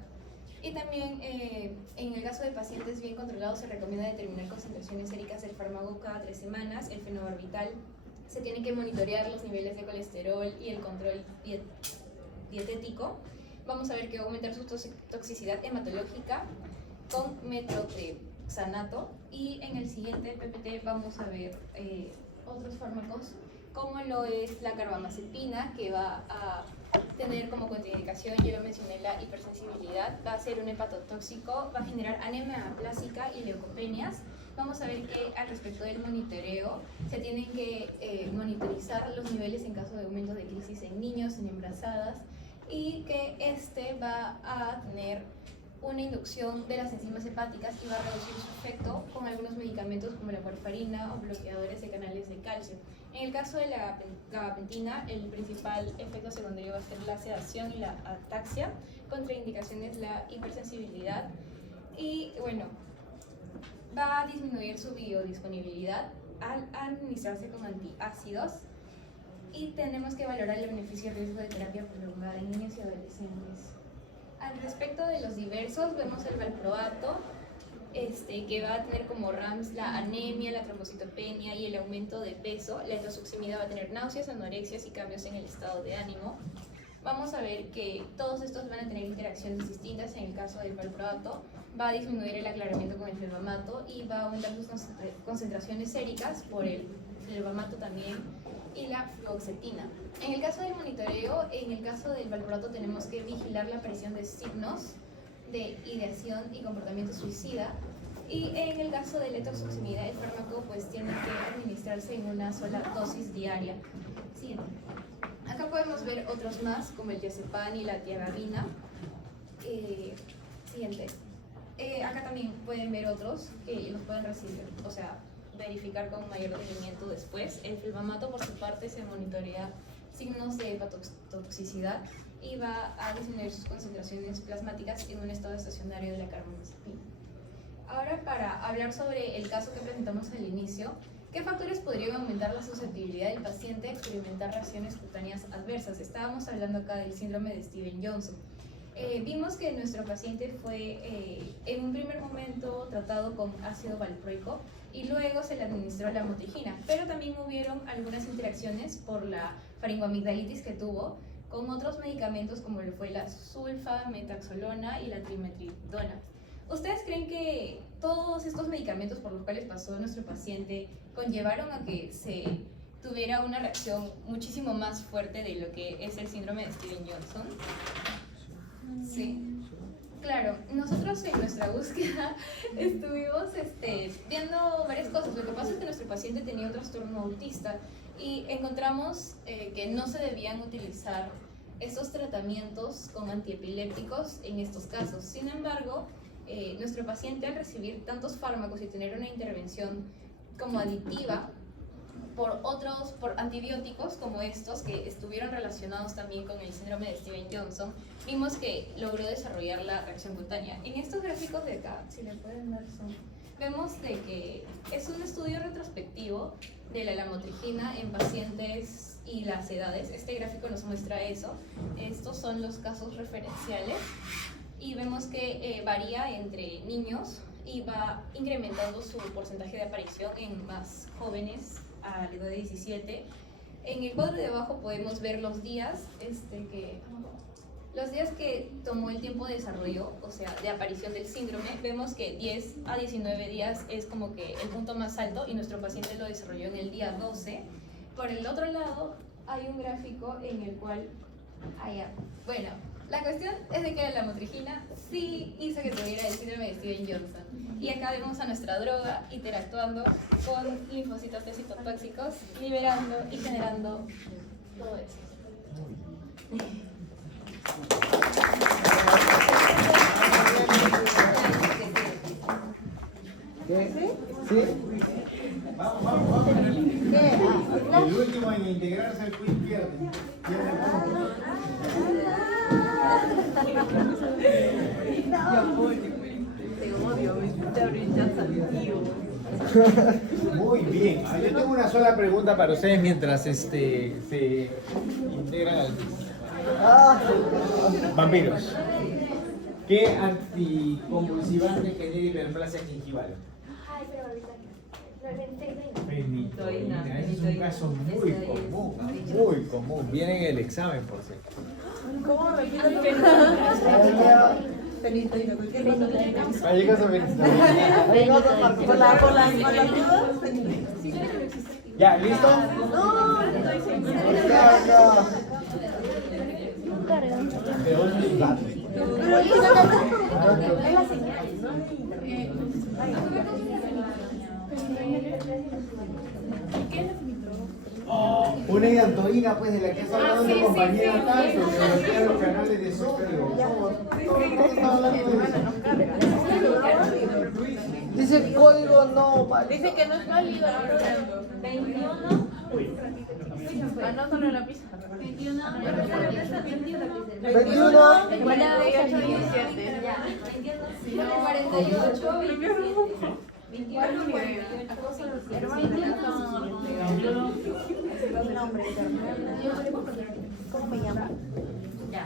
Y también en el caso de pacientes bien controlados se recomienda determinar concentraciones séricas del fármaco cada 3 semanas. El fenobarbital se tiene que monitorear los niveles de colesterol y el control dietético. Vamos a ver que va a aumentar su toxicidad hematológica con metrotexanato. Y en el siguiente PPT vamos a ver otros fármacos como lo es la carbamazepina, que va a tener como contraindicación, yo lo mencioné, la hipersensibilidad, va a ser un hepatotóxico, va a generar anemia aplásica y leucopenias. Vamos a ver que al respecto del monitoreo se tienen que monitorizar los niveles en caso de aumento de crisis en niños, en embarazadas, y que este va a tener una inducción de las enzimas hepáticas y va a reducir su efecto con algunos medicamentos como la warfarina o bloqueadores de canales de calcio. En el caso de la gabapentina, el principal efecto secundario va a ser la sedación y la ataxia, contraindicaciones la hipersensibilidad y bueno, va a disminuir su biodisponibilidad al administrarse con antiácidos. Y tenemos que valorar el beneficio y riesgo de terapia prolongada en niños y adolescentes. Al respecto de los diversos, vemos el valproato, que va a tener como RAMs la anemia, la trombocitopenia y el aumento de peso. La endosuximida va a tener náuseas, anorexias y cambios en el estado de ánimo. Vamos a ver que todos estos van a tener interacciones distintas. En el caso del valproato, va a disminuir el aclaramiento con el felbamato y va a aumentar sus concentraciones séricas por el felbamato también y la fluoxetina. En el caso del monitoreo, en el caso del valproato tenemos que vigilar la aparición de signos de ideación y comportamiento suicida, y en el caso de la etoxoximida el fármaco pues tiene que administrarse en una sola dosis diaria. Siguiente. Acá podemos ver otros más como el diazepam y la tiagabina. Siguiente. Acá también pueden ver otros que los pueden recibir, o sea, verificar con mayor detenimiento después. El felbamato por su parte se monitorea signos de hepatotoxicidad y va a disminuir sus concentraciones plasmáticas en un estado estacionario de la carbamazepina. Ahora, para hablar sobre el caso que presentamos al inicio, ¿qué factores podrían aumentar la susceptibilidad del paciente a experimentar reacciones cutáneas adversas? Estábamos hablando acá del síndrome de Stevens-Johnson. Vimos que nuestro paciente fue en un primer momento tratado con ácido valproico y luego se le administró la motrigina, pero también hubieron algunas interacciones por la faringoamigdalitis que tuvo con otros medicamentos como lo fue la sulfa-metaxolona y la trimetridona. ¿Ustedes creen que todos estos medicamentos por los cuales pasó nuestro paciente conllevaron a que se tuviera una reacción muchísimo más fuerte de lo que es el síndrome de Stevens-Johnson? Sí. Claro, nosotros en nuestra búsqueda estuvimos viendo varias cosas. Lo que pasa es que nuestro paciente tenía un trastorno autista y encontramos que no se debían utilizar estos tratamientos con antiepilépticos en estos casos. Sin embargo, nuestro paciente al recibir tantos fármacos y tener una intervención como aditiva por antibióticos como estos que estuvieron relacionados también con el síndrome de Stevens-Johnson, vimos que logró desarrollar la reacción cutánea. En estos gráficos de acá, si le pueden dar zoom, vemos de que es un estudio retrospectivo de la lamotrigina en pacientes y las edades. Este gráfico nos muestra eso. Estos son los casos referenciales y vemos que varía entre niños y va incrementando su porcentaje de aparición en más jóvenes a la edad de 17. En el cuadro de abajo podemos ver los días que tomó el tiempo de desarrollo, o sea, de aparición del síndrome. Vemos que 10 a 19 días es como que el punto más alto y nuestro paciente lo desarrolló en el día 12. Por el otro lado hay un gráfico en el cual, bueno, la cuestión es de que la lamotrigina sí hizo que tuviera el síndrome de Stevens-Johnson. Y acá vemos a nuestra droga interactuando con linfocitos T citotóxicos, liberando y generando todo eso. ¿Qué? ¿Sí? Vamos. El último en integrarse al quiz pierde. Pierde punto. Muy bien. Yo tengo una sola pregunta para ustedes mientras se integran al quiz. Vampiros. ¿Qué anticonvulsivante genera hiperplasia gingival? Ay, pero ahorita. Fenitoína. Ese es un caso muy común. Viene en el examen, por cierto. ¿Ya, listo? Una hidantoína, pues, de la que has hablado mi compañera tanto, que bloquea los canales de sodio. Dice el código no, vale. Dice que no es válido. 21. Anótalo en la pizza. 21. 21. 28. ¿Cómo me llamo? Ya.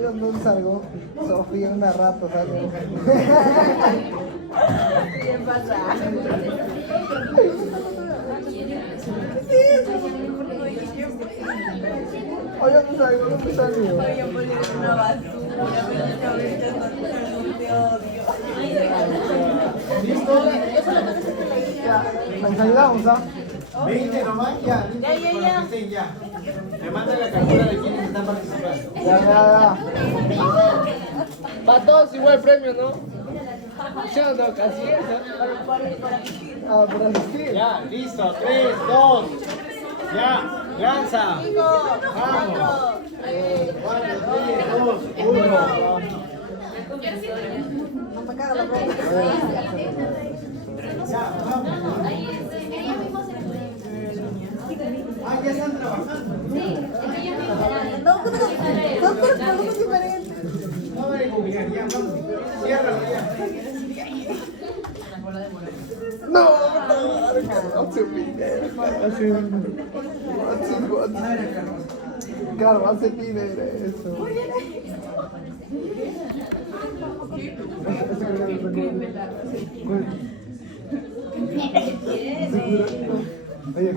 Yo no salgo. Sofía una rato salgo. Oye, no salgo, no me salgo. Una basura, ¿Listo? Nos ayudamos, ¿ah? 20 nomás, ya. Ya. Me manda la captura de quienes están participando. Ya. Para todos igual premio, ¿no? ¿Sí o no? Casi eso. Ah, por asistir. Ya, listo. 3, 2. Ya, lanza. Vamos. 4, 3, 2, 1. No me caga la boca. Ya, vamos. Ah, ya están trabajando. Son diferentes. No me combinar, ya, vamos. Ciérralo ya. No, claro, hace líder eso. Oye.